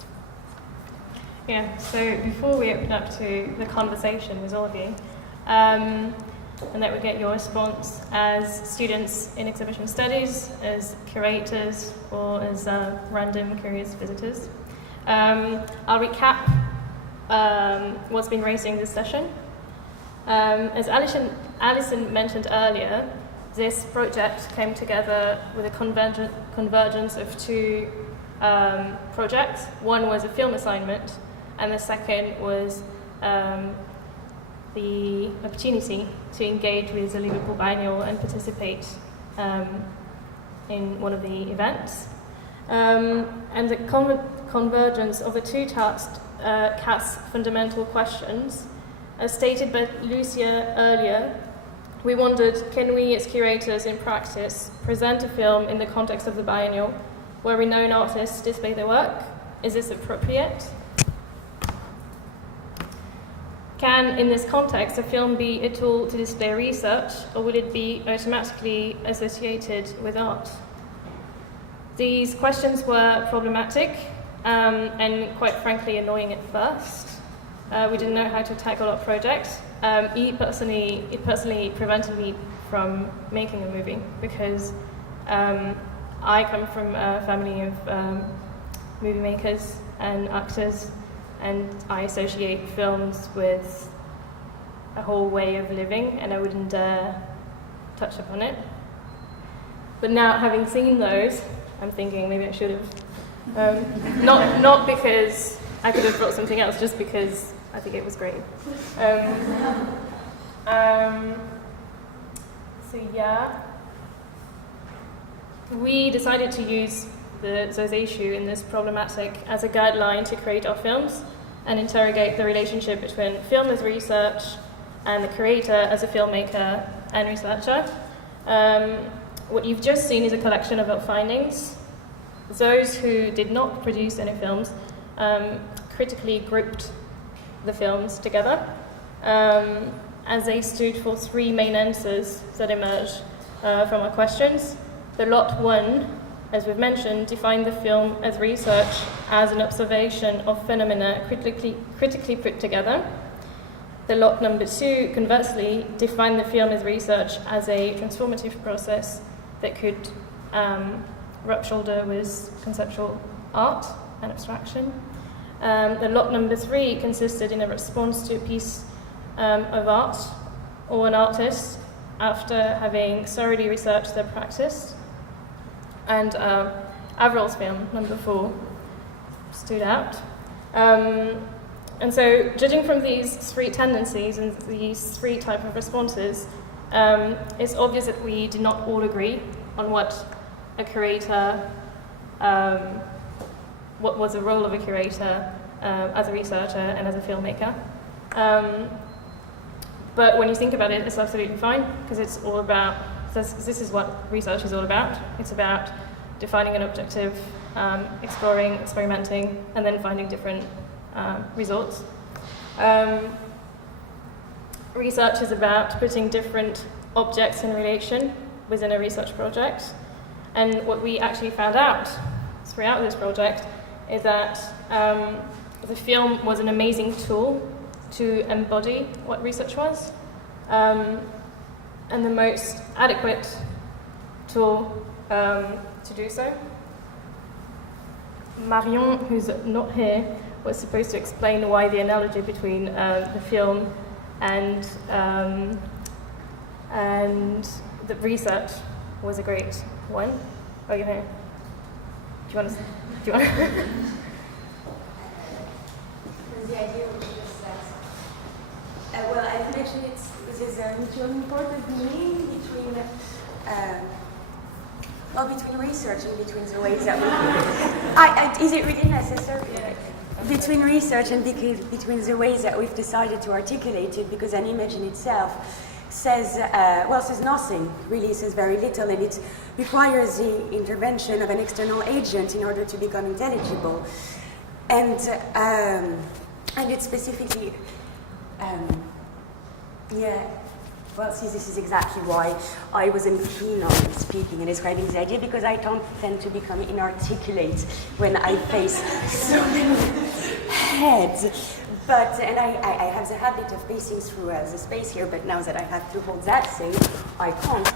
Yeah, so before we open up to the conversation with all of you, and that we get your response as students in exhibition studies, as curators, or as random curious visitors. I'll recap what's been raised in this session. As Alison mentioned earlier, this project came together with a convergence of 2 projects. One was a film assignment, and the second was the opportunity to engage with the Liverpool Biennial and participate in one of the events. And the convergence of the 2 tasks casts fundamental questions. As stated by Lucia earlier, we wondered, can we as curators in practice present a film in the context of the biennial where renowned artists display their work? Is this appropriate? Can, in this context, a film be a tool to display research, or will it be automatically associated with art? These questions were problematic and, quite frankly, annoying at first. We didn't know how to tackle our project. It personally prevented me from making a movie because I come from a family of movie makers and actors, and I associate films with a whole way of living, and I wouldn't dare touch upon it. But now, having seen those, I'm thinking maybe I should have. Not because I could have brought something else, just because I think it was great. So yeah, we decided to use the Zo's issue in this problematic as a guideline to create our films and interrogate the relationship between film as research and the creator as a filmmaker and researcher. What you've just seen is a collection of our findings. Those who did not produce any films critically grouped the films together as they stood for 3 main answers that emerged from our questions. The lot 1, as we've mentioned, defined the film as research as an observation of phenomena critically put together. The lot number 2, conversely, defined the film as research as a transformative process that could rub shoulder with conceptual art and abstraction. The lot number 3 consisted in a response to a piece of art or an artist after having thoroughly researched their practice. And Avril's film, number 4, stood out. And so, judging from these 3 tendencies and these 3 types of responses, it's obvious that we do not all agree on what a curator, what was the role of a curator as a researcher and as a filmmaker. But when you think about it, it's absolutely fine, because it's all about, this is what research is all about. It's about defining an objective exploring, experimenting, and then finding different results. Research is about putting different objects in relation within a research project. And what we actually found out throughout this project is that the film was an amazing tool to embody what research was, and the most adequate tool to do so. Marion, who's not here, was supposed to explain why the analogy between the film and the research was a great one. Oh, you're here. Do you want to? The idea was just that. Well, I think actually there's a mutual important meaning between between research and between the ways that we. Is it really necessary? Yeah. Between research and between the ways that we've decided to articulate it, because an image in itself says nothing, really says very little, and it requires the intervention of an external agent in order to become intelligible. And it's specifically, this is exactly why I wasn't keen on speaking and describing the idea, because I don't tend to become inarticulate when I face so many heads. And I have the habit of pacing through the space here, but now that I have to hold that thing, I can't.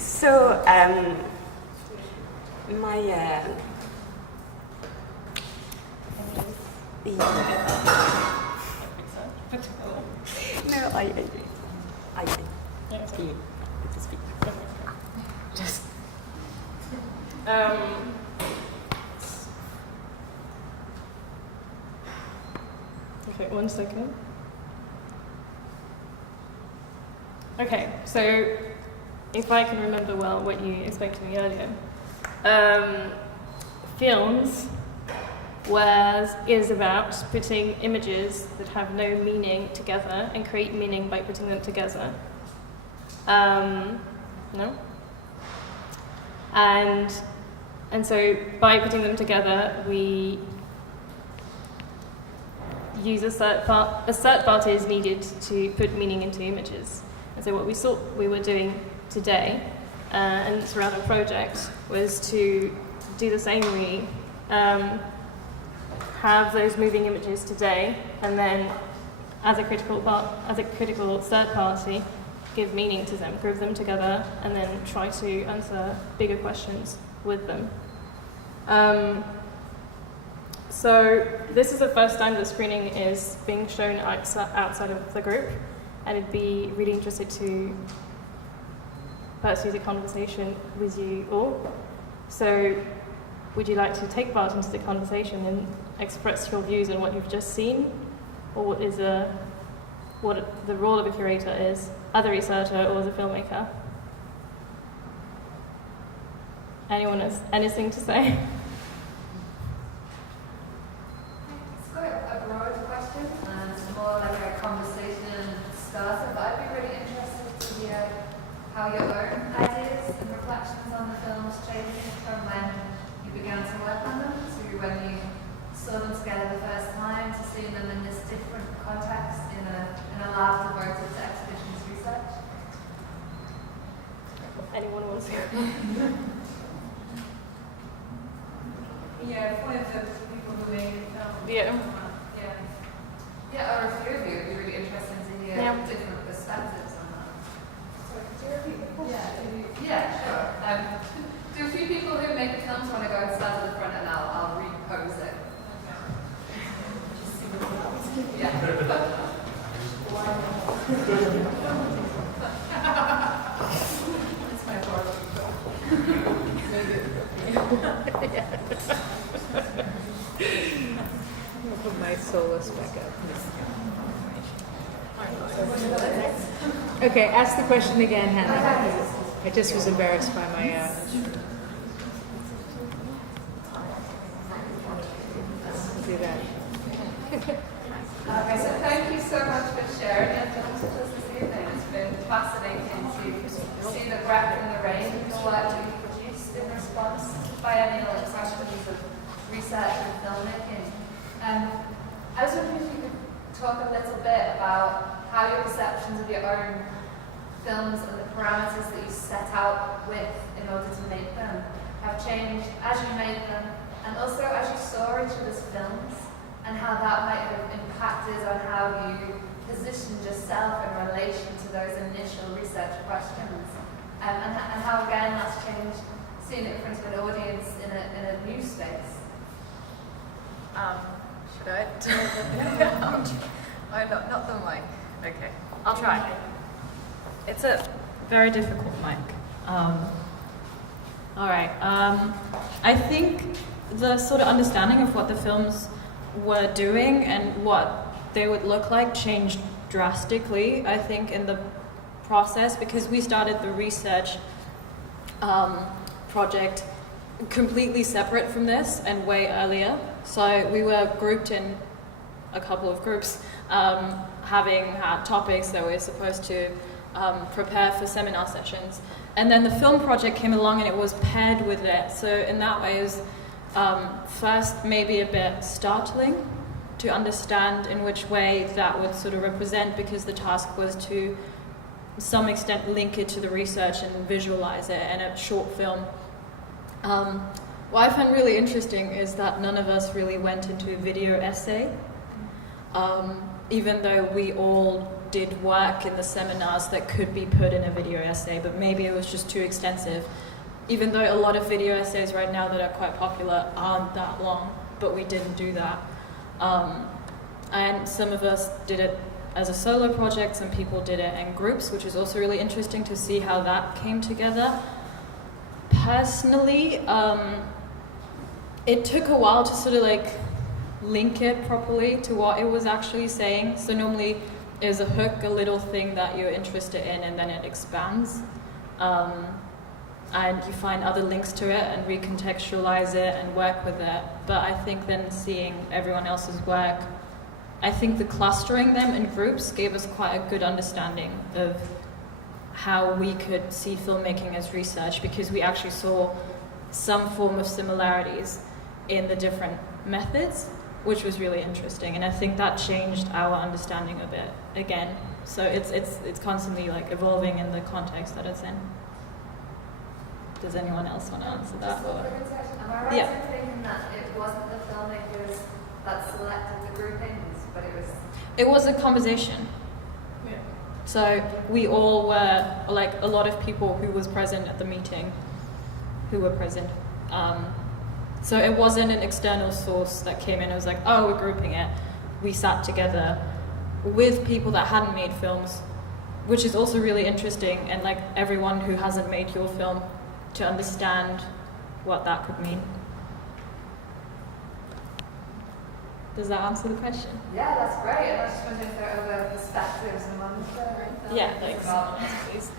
So, No, I speak. Just. Okay, 1 second. Okay, so if I can remember well what you explained to me earlier, films is about putting images that have no meaning together and create meaning by putting them together. No? And so by putting them together, we use a third party is needed to put meaning into images. And so what we thought we were doing today and throughout our project was to do the same. We have those moving images today, and then as a critical third party, give meaning to them, group them together, and then try to answer bigger questions with them. So this is the first time the screening is being shown outside of the group, and I'd be really interested to pursue the conversation with you all. So would you like to take part into the conversation and express your views on what you've just seen, or what the role of a curator is, as a researcher or as a filmmaker? Anyone has anything to say? It's quite a broad question, and it's more like a conversation starter, but I'd be really interested to hear how your own ideas and reflections on the films changed from when you began to work on them to when you saw them together the first time, to seeing them in this different context in a lab devoted to exhibitions research. Anyone wants to? Yeah, one of the people who made the film. Yeah. Or a few of you, it'd be really interesting to hear different perspectives on that. Sorry, could you repeat the question? Yeah, sure. Do a few people who make the films want to go and stand at the front, and I'll repose it. Yeah. That's my I'll put my Soulless back up. Okay, ask the question again, Hannah. I just was embarrassed by my... do that. Okay, so thank you so much for sharing your films with us this evening. It's been fascinating to see the breadth and the range of the work that you produced in response to Biennial research and filmmaking. I was wondering if you could talk a little bit about how your perceptions of your own films and the parameters that you set out with in order to make them have changed as you made them, and also as you saw each other's films, and how that might have impacted on how you positioned yourself in relation to those initial research questions, and how again that's changed seeing it in front of an audience in a new space. Should I? Oh, not the mic. Okay, I'll try. It's a very difficult mic. All right. I think the sort of understanding of what the films were doing and what they would look like changed drastically, I think, in the process, because we started the research project completely separate from this and way earlier. So we were grouped in a couple of groups, having had topics that we were supposed to prepare for seminar sessions. And then the film project came along and it was paired with it. So in that way it was first maybe a bit startling to understand in which way that would sort of represent, because the task was to some extent link it to the research and visualize it in a short film. What I find really interesting is that none of us really went into a video essay, even though we all did work in the seminars that could be put in a video essay, but maybe it was just too extensive. Even though a lot of video essays right now that are quite popular aren't that long, but we didn't do that. And some of us did it as a solo project, some people did it in groups, which is also really interesting to see how that came together. Personally, it took a while to sort of like link it properly to what it was actually saying. So normally there's a hook, a little thing that you're interested in, and then it expands. And you find other links to it and recontextualize it and work with it. But I think then seeing everyone else's work, I think the clustering them in groups gave us quite a good understanding of how we could see filmmaking as research, because we actually saw some form of similarities in the different methods, which was really interesting. And I think that changed our understanding of it again. So it's constantly like evolving in the context that it's in. Does anyone else want to answer that? Am I right in thinking that it wasn't the filmmakers that selected the groupings, but it was a conversation. Yeah. So we all were, like a lot of people who was present at the meeting, who were present. So it wasn't an external source that came in and was like, oh, we're grouping it. We sat together with people that hadn't made films, which is also really interesting, and like everyone who hasn't made your film, to understand what that could mean. Does that answer the question? Yeah, that's great. And I was just wondering if there are other perspectives among the Yeah, thanks. Please.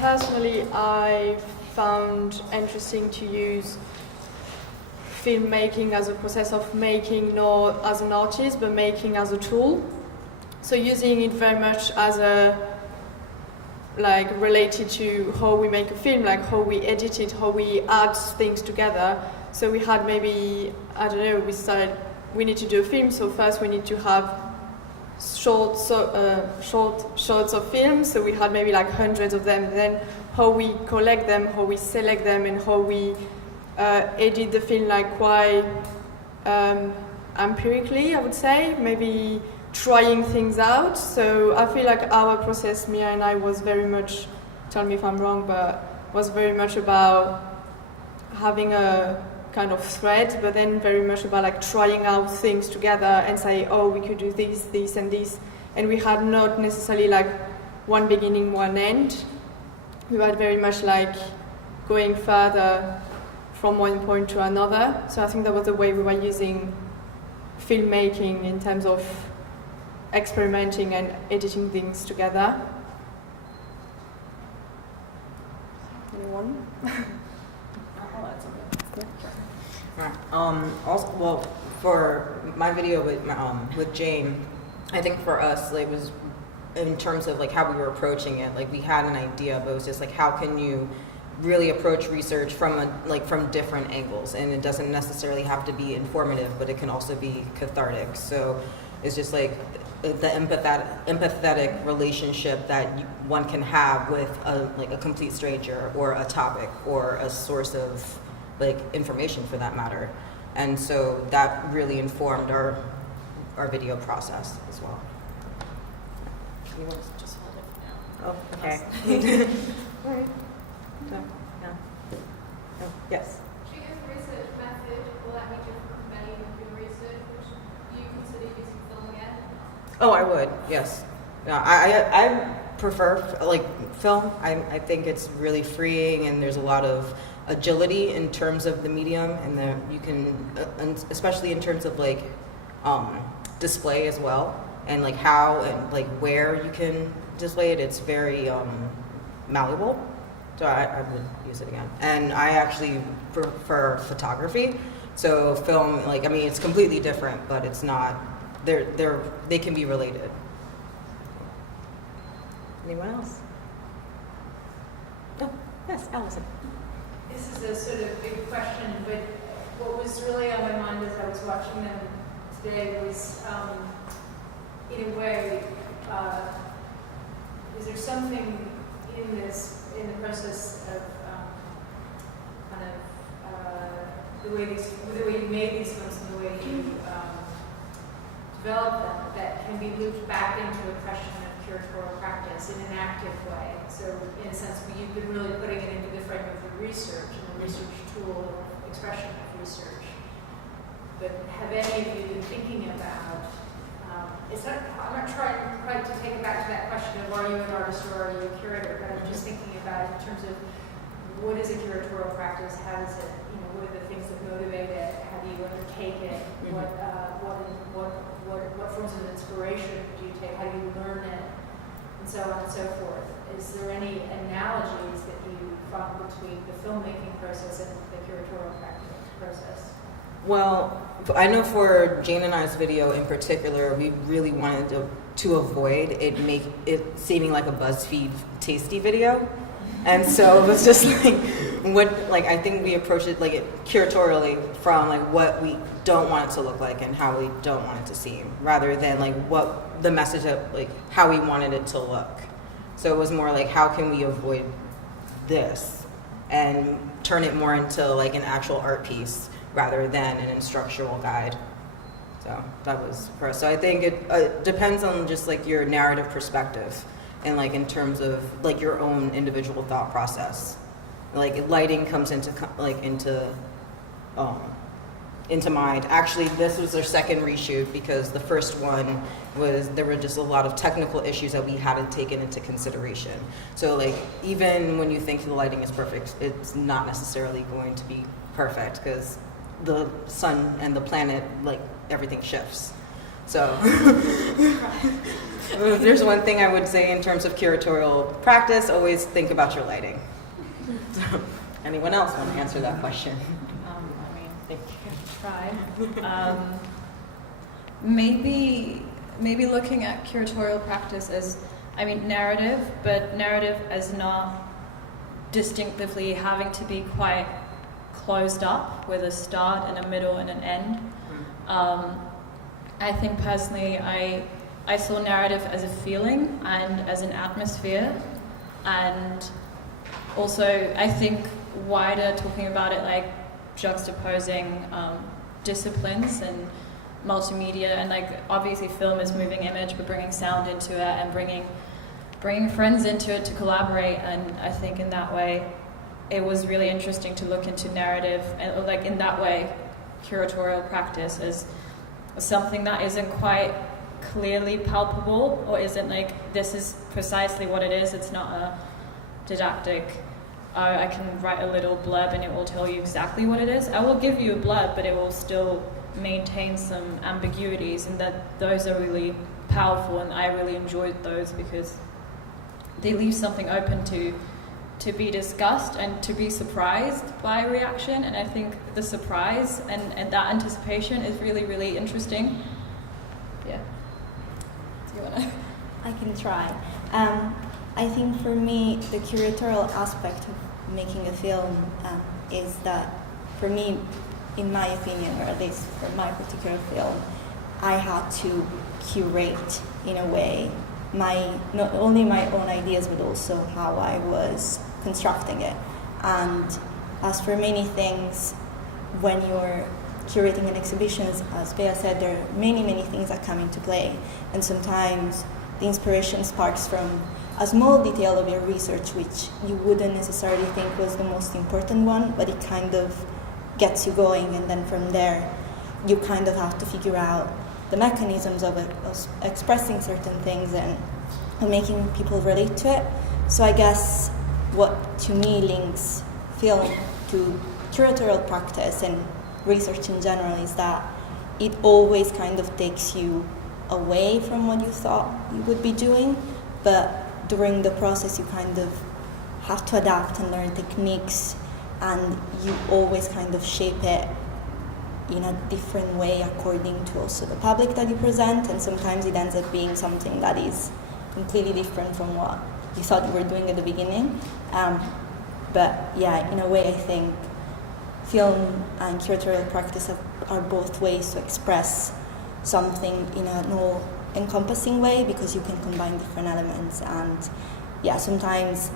Personally, I found interesting to use filmmaking as a process of making, not as an artist, but making as a tool. So using it very much as a, like, related to how we make a film, like how we edit it, how we add things together. So we had maybe, I don't know, we started, we need to do a film, so first we need to have short shots of film, so we had maybe like hundreds of them. Then how we collect them, how we select them, and how we edit the film, like quite empirically, I would say, maybe trying things out. So I feel like our process, Mia and I, was very much, tell me if I'm wrong, but was very much about having a kind of thread, but then very much about like trying out things together and say, oh, we could do this, this, and this. And we had not necessarily like one beginning, one end. We were very much like going further from one point to another. So I think that was the way we were using filmmaking in terms of experimenting and editing things together. Anyone? Also, well, for my video with Jane, I think for us, like, was in terms of like how we were approaching it, like we had an idea, but it was just like, how can you really approach research from different angles, and it doesn't necessarily have to be informative, but it can also be cathartic. So it's just like the empathetic relationship that one can have with a complete stranger, or a topic, or a source of information for that matter. And so that really informed our video process as well. You want to just hold it? Oh, okay. All right. So, yeah. Oh, yes. Do you have a research method or that you just made in your research? Do you consider using film again? Oh, I would. Yes. Yeah, I prefer film. I think it's really freeing, and there's a lot of agility in terms of the medium, and that you can, especially in terms of display as well, and how and where you can display it. It's very malleable, so I would use it again. And I actually prefer photography, so film, it's completely different, but it's not. They can be related. Anyone else? Oh, yes, Allison. This is a sort of big question, but what was really on my mind as I was watching them today was, in a way, is there something in the process of the way you made these films and the way you developed them that can be looped back into a question of curatorial practice in an active way? So in a sense, you've been really putting it into the frame of the research and the research tool of expression of research. But have any of you been thinking about, I'm not trying quite to take it back to that question of are you an artist or are you a curator, but I'm just thinking about it in terms of what is a curatorial practice, how does it, what are the things that motivate it, how do you undertake it, what forms of inspiration do you take, how do you learn it, and so on and so forth. Is there any analogies that you found between the filmmaking process and the curatorial process? Well, I know for Jane and I's video in particular, we really wanted to avoid it seeming like a BuzzFeed tasty video. And so it was just I think we approached it curatorially from what we don't want it to look like and how we don't want it to seem, rather than what the message of how we wanted it to look. So it was more how can we avoid this and turn it more into an actual art piece rather than an instructional guide. So that was for us. So I think it depends on just your narrative perspective, and in terms of your own individual thought process. Lighting comes into mind. Actually, this was our second reshoot because the first one there were just a lot of technical issues that we hadn't taken into consideration. So even when you think the lighting is perfect, it's not necessarily going to be perfect because the sun and the planet, everything shifts. So there's one thing I would say in terms of curatorial practice: always think about your lighting. So, anyone else want to answer that question? Try. Maybe looking at curatorial practice as, narrative, but narrative as not distinctively having to be quite closed up with a start and a middle and an end. I think personally I saw narrative as a feeling and as an atmosphere, and also I think wider talking about it juxtaposing disciplines and multimedia, and obviously film is moving image, but bringing sound into it and bringing friends into it to collaborate. And I think in that way it was really interesting to look into narrative and in that way curatorial practice as something that isn't quite clearly palpable, or isn't this is precisely what it is. It's not a didactic, I can write a little blurb and it will tell you exactly what it is. I will give you a blurb, but it will still maintain some ambiguities, and that those are really powerful, and I really enjoyed those because they leave something open to be discussed and to be surprised by reaction. And I think the surprise and that anticipation is really, really interesting. Yeah. Do you wanna? I can try. I think for me, the curatorial aspect of making a film is that, for me, in my opinion, or at least for my particular film, I had to curate, in a way, not only my own ideas, but also how I was constructing it. And as for many things, when you're curating an exhibition, as Bea said, there are many, many things that come into play. And sometimes the inspiration sparks from a small detail of your research, which you wouldn't necessarily think was the most important one, but it kind of gets you going. And then from there, you kind of have to figure out the mechanisms of expressing certain things and making people relate to it. So I guess what to me links film to curatorial practice and research in general is that it always kind of takes you away from what you thought you would be doing, but during the process you kind of have to adapt and learn techniques, and you always kind of shape it in a different way according to also the public that you present, and sometimes it ends up being something that is completely different from what you thought you were doing at the beginning. But yeah, in a way I think film and curatorial practice are both ways to express something in an all-encompassing way, because you can combine different elements, and yeah, sometimes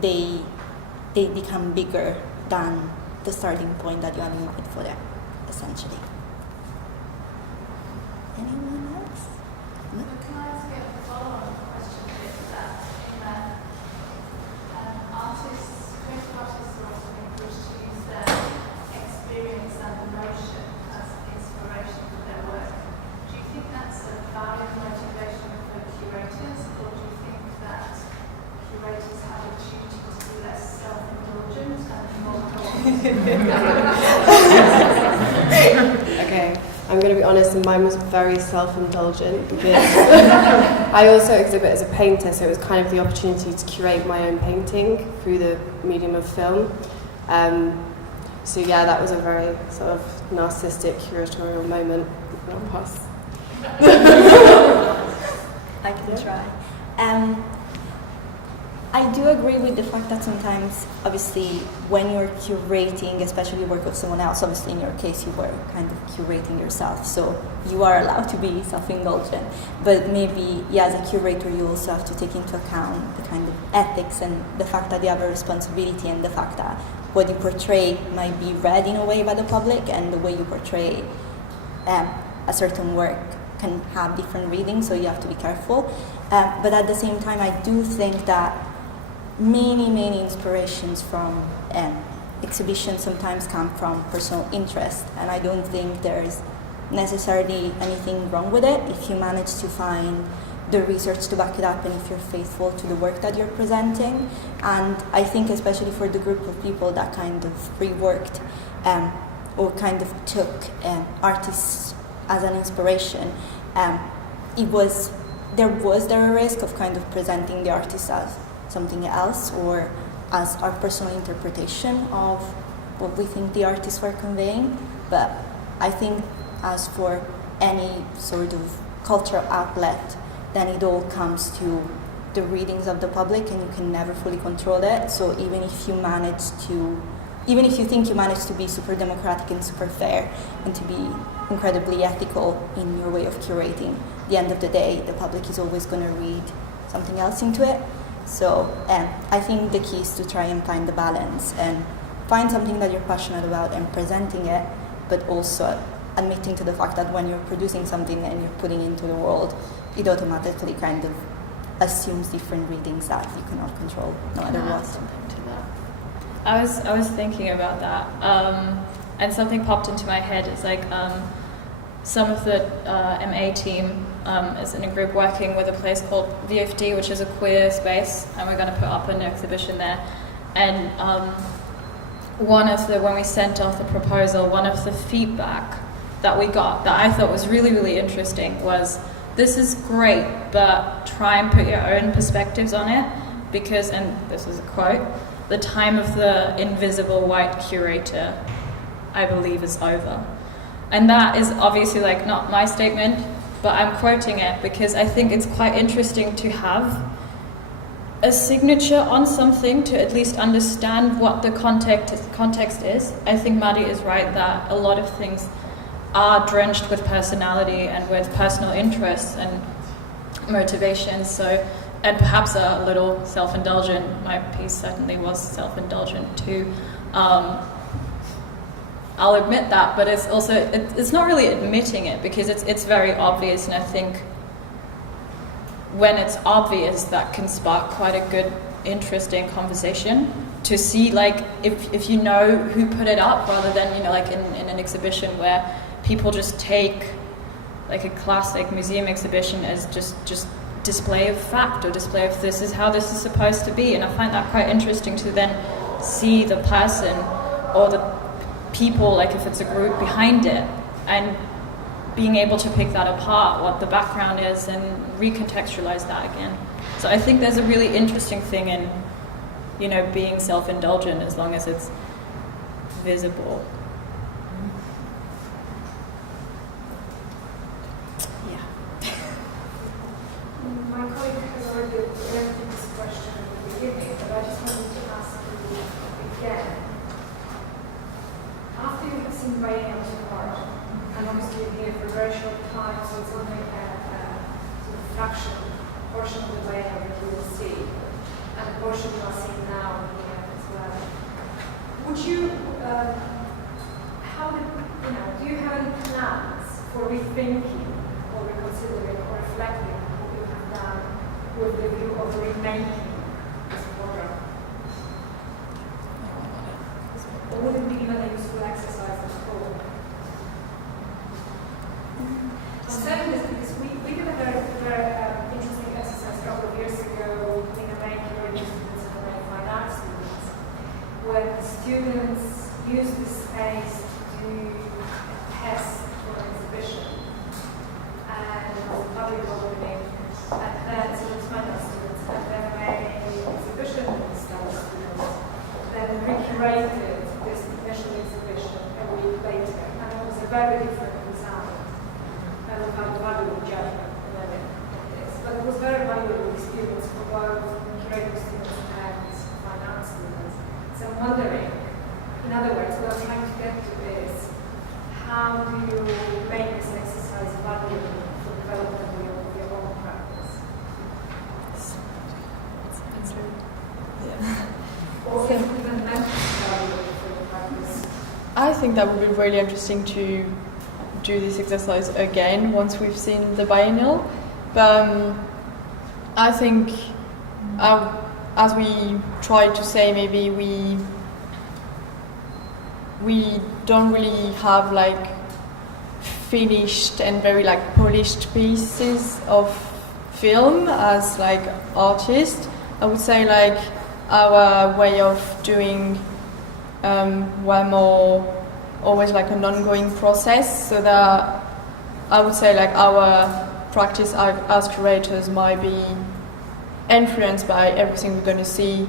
they become bigger than the starting point that you have in mind for them, essentially. Anyone else? No? Can I ask a follow-on question to that? In that creative artists are also encouraged to use their experience and emotion as inspiration for their work. Do you think that's a valid motivation for curators, or do you think that curators have a duty to be less self-indulgent and more Okay, I'm going to be honest, and mine was very self-indulgent because I also exhibit as a painter, so it was kind of the opportunity to curate my own painting through the medium of film. So yeah, that was a very sort of narcissistic curatorial moment. I'll pass. I can try. I do agree with the fact that sometimes, obviously, when you're curating, especially work of someone else, obviously in your case you were kind of curating yourself, so you are allowed to be self-indulgent. But maybe, yeah, as a curator, you also have to take into account the kind of ethics and the fact that you have a responsibility, and the fact that what you portray might be read in a way by the public, and the way you portray a certain work can have different readings, so you have to be careful. But at the same time, I do think that many inspirations from exhibitions sometimes come from personal interest, and I don't think there's necessarily anything wrong with it if you manage to find the research to back it up, and if you're faithful to the work that you're presenting. And I think especially for the group of people that kind of reworked or kind of took artists as an inspiration, there was a risk of kind of presenting the artist as something else, or as our personal interpretation of what we think the artists were conveying. But I think as for any sort of cultural outlet, then it all comes to the readings of the public, and you can never fully control it. So even if you think you manage to be super democratic and super fair, and to be incredibly ethical in your way of curating, at the end of the day, the public is always going to read something else into it. So I think the key is to try and find the balance and find something that you're passionate about and presenting it, but also admitting to the fact that when you're producing something and you're putting it into the world, it automatically kind of assumes different readings that you cannot control, no matter what. I was thinking about that, and something popped into my head. It's like some of the MA team is in a group working with a place called VFD, which is a queer space, and we're going to put up an exhibition there. And when we sent off the proposal, one of the feedback that we got that I thought was really interesting was, this is great, but try and put your own perspectives on it, because, and this is a quote, the time of the invisible white curator, I believe, is over. And that is obviously like not my statement, but I'm quoting it because I think it's quite interesting to have a signature on something to at least understand what the context is. I think Maddie is right that a lot of things are drenched with personality and with personal interests and motivations. So, and perhaps a little self-indulgent. My piece certainly was self-indulgent too. I'll admit that, but it's also it's not really admitting it because it's very obvious, and I think when it's obvious, that can spark quite a good, interesting conversation to see, like, if you know who put it up, rather than, you know, like in an exhibition where people just take like a classic museum exhibition as just display of fact or display of this is how this is supposed to be. And I find that quite interesting to then see the person or the people, like if it's a group behind it, and being able to pick that apart, what the background is, and recontextualize that again. So I think there's a really interesting thing in, you know, being self-indulgent as long as it's visible. Yeah. My colleague has already answered this question at the beginning, but I just wanted to ask you again. After you have seen Biennial's art, and obviously you're here for a very short time, so it's only a sort of portion of the Biennial that you will see, and a portion you are seeing now here as well. Would you, do you have any plans for rethinking or reconsidering or reflecting what you have done with the view of remaking this program? Or would it be even a useful exercise at all? I'm saying this because we did a very interesting exercise a couple of years ago in a main curating students and a fine art students, where the students use the space to do a test for an exhibition, and it was a public opening, and then so it's fine art students, and then made exhibition study students, then recurated this initial exhibition a week later, and it was a very different design. I don't have valuable judgment on this, but it was very valuable experience for both curating students and fine art students. So I'm wondering, in other words, what I'm trying to get to is, how do you make this exercise valuable for development of your own practice? Or if even meant to be valuable for your practice? I think that would be really interesting to do this exercise again once we've seen the Biennial. But I think, as we tried to say, maybe we don't really have like finished and very like polished pieces of film as like artists. I would say like our way of doing were more always like an ongoing process, so that I would say like our practice as curators might be influenced by everything we're going to see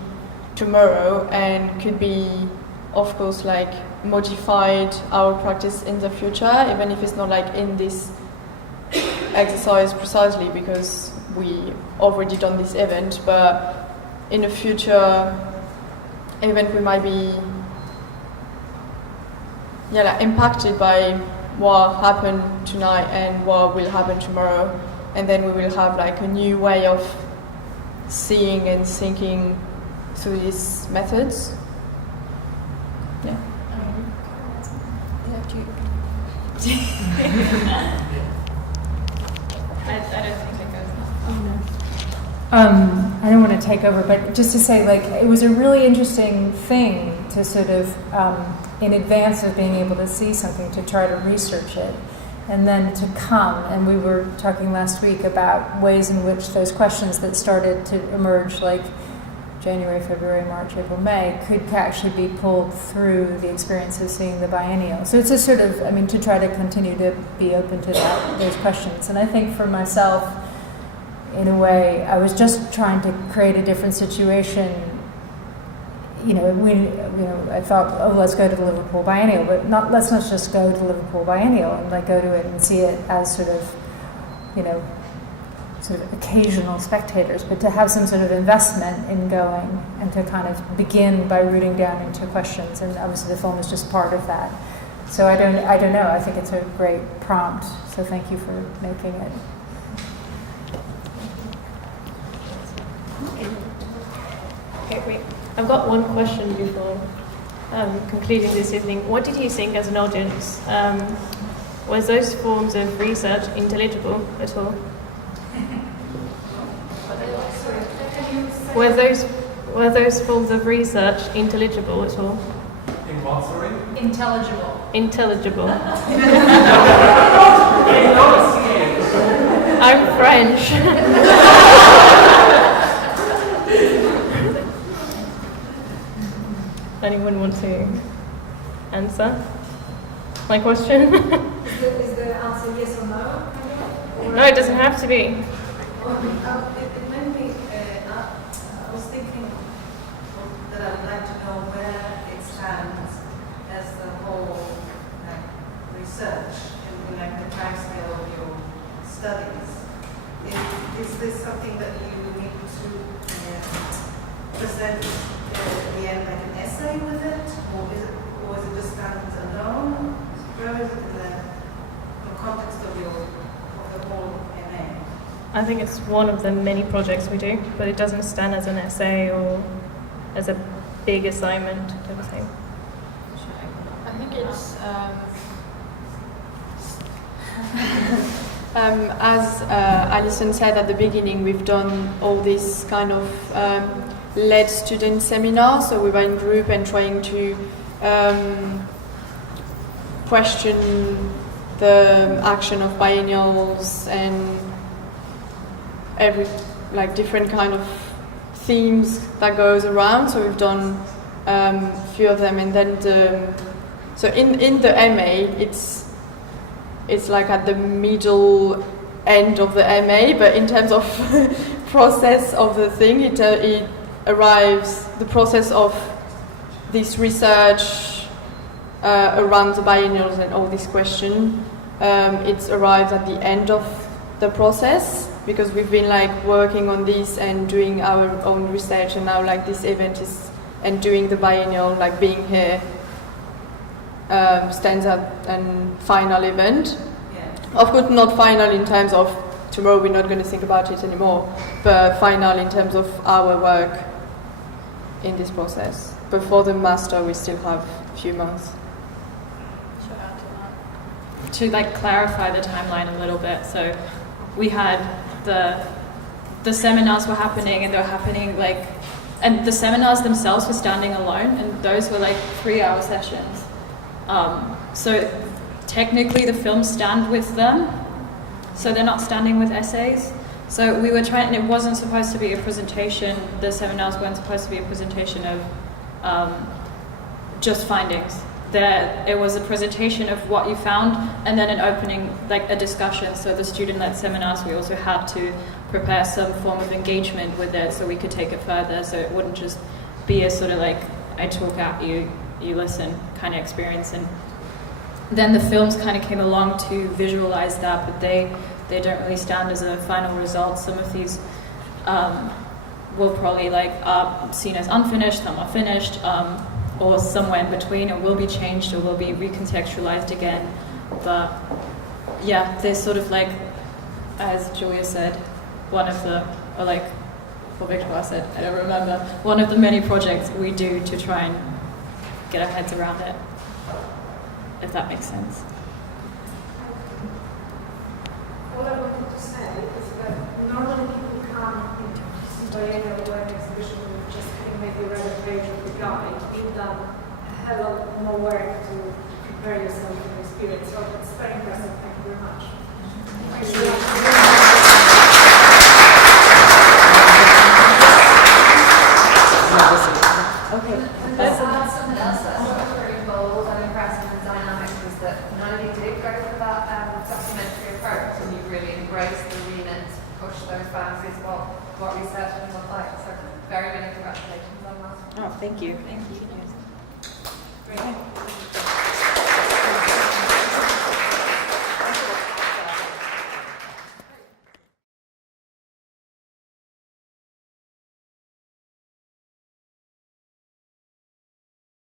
tomorrow, and could be, of course, like modified our practice in the future, even if it's not like in this exercise precisely because we already done this event, but in a future event we might be like impacted by what happened tonight and what will happen tomorrow, and then we will have like a new way of seeing and thinking through these methods. Yeah. I don't think it goes. I don't want to take over, but just to say, like, it was a really interesting thing to sort of, in advance of being able to see something, to try to research it, and then to come. And we were talking last week about ways in which those questions that started to emerge, like January, February, March, April, May, could actually be pulled through the experience of seeing the Biennial. So it's a sort of, to try to continue to be open to those questions. And I think for myself, in a way, I was just trying to create a different situation. I thought, oh, let's go to the Liverpool Biennial, but let's not just go to the Liverpool Biennial and like go to it and see it as sort of, sort of occasional spectators, but to have some sort of investment in going and to kind of begin by rooting down into questions. And obviously the film is just part of that. So I don't know. I think it's a great prompt. So thank you for making it. Okay, great. I've got one question before concluding this evening. What did you think as an audience? Was those forms of research intelligible at all? Were those forms of research intelligible at all? In what, sorry? Intelligible. Intelligible. I'm French. Anyone want to answer my question? Is the answer yes or no? No, it doesn't have to be. It made me, I was thinking that I would like to know where it stands as the whole research in the time scale of your studies. Is this something that you need to present at the end like an essay with it, or is it just stands alone? Where is it in the context of the whole MA? I think it's one of the many projects we do, but it doesn't stand as an essay or as a big assignment type of thing. I think it's as Alison said at the beginning, we've done all this kind of led student seminars, so we were in group and trying to question the action of biennials and every different kind of themes that goes around. So we've done a few of them, and then so in the MA it's like at the middle end of the MA, but in terms of process of the thing, it arrives, the process of this research around the biennials and all this question, it arrives at the end of the process, because we've been working on this and doing our own research, and now this event is, and doing the biennial, being here, stands at an final event. Yeah. Of course, not final in terms of tomorrow we're not going to think about it anymore, but final in terms of our work in this process. But for the master, we still have a few months. To clarify the timeline a little bit, so we had the seminars were happening, and they were happening and the seminars themselves were standing alone, and those were 3-hour sessions. So technically the films stand with them, so they're not standing with essays. So we were trying, and it wasn't supposed to be a presentation, the seminars weren't supposed to be a presentation of just findings. It was a presentation of what you found, and then an opening, a discussion. So the student-led seminars, we also had to prepare some form of engagement with it so we could take it further, so it wouldn't just be a sort of I talk at you, you listen kind of experience. And then the films kind of came along to visualize that, but they don't really stand as a final result. Some of these will probably are seen as unfinished, some are finished, or somewhere in between, or will be changed, or will be recontextualized again. But yeah, they're sort of as Julia said, one of the, or Victoire said, I don't remember, one of the many projects we do to try and get our heads around it, if that makes sense. What I wanted to say is that normally people come into this biennial work exhibition with just having maybe read a page of the guide. You've done a lot more work to prepare yourself for the experience, so it's very impressive. Thank you very much. Okay. Let's add something else that I thought was very bold and impressive and dynamic was that none of you did go for that documentary approach, and you really embraced the remit to push those boundaries what research can look like. So very, very congratulations on that. Oh, thank you. Thank you.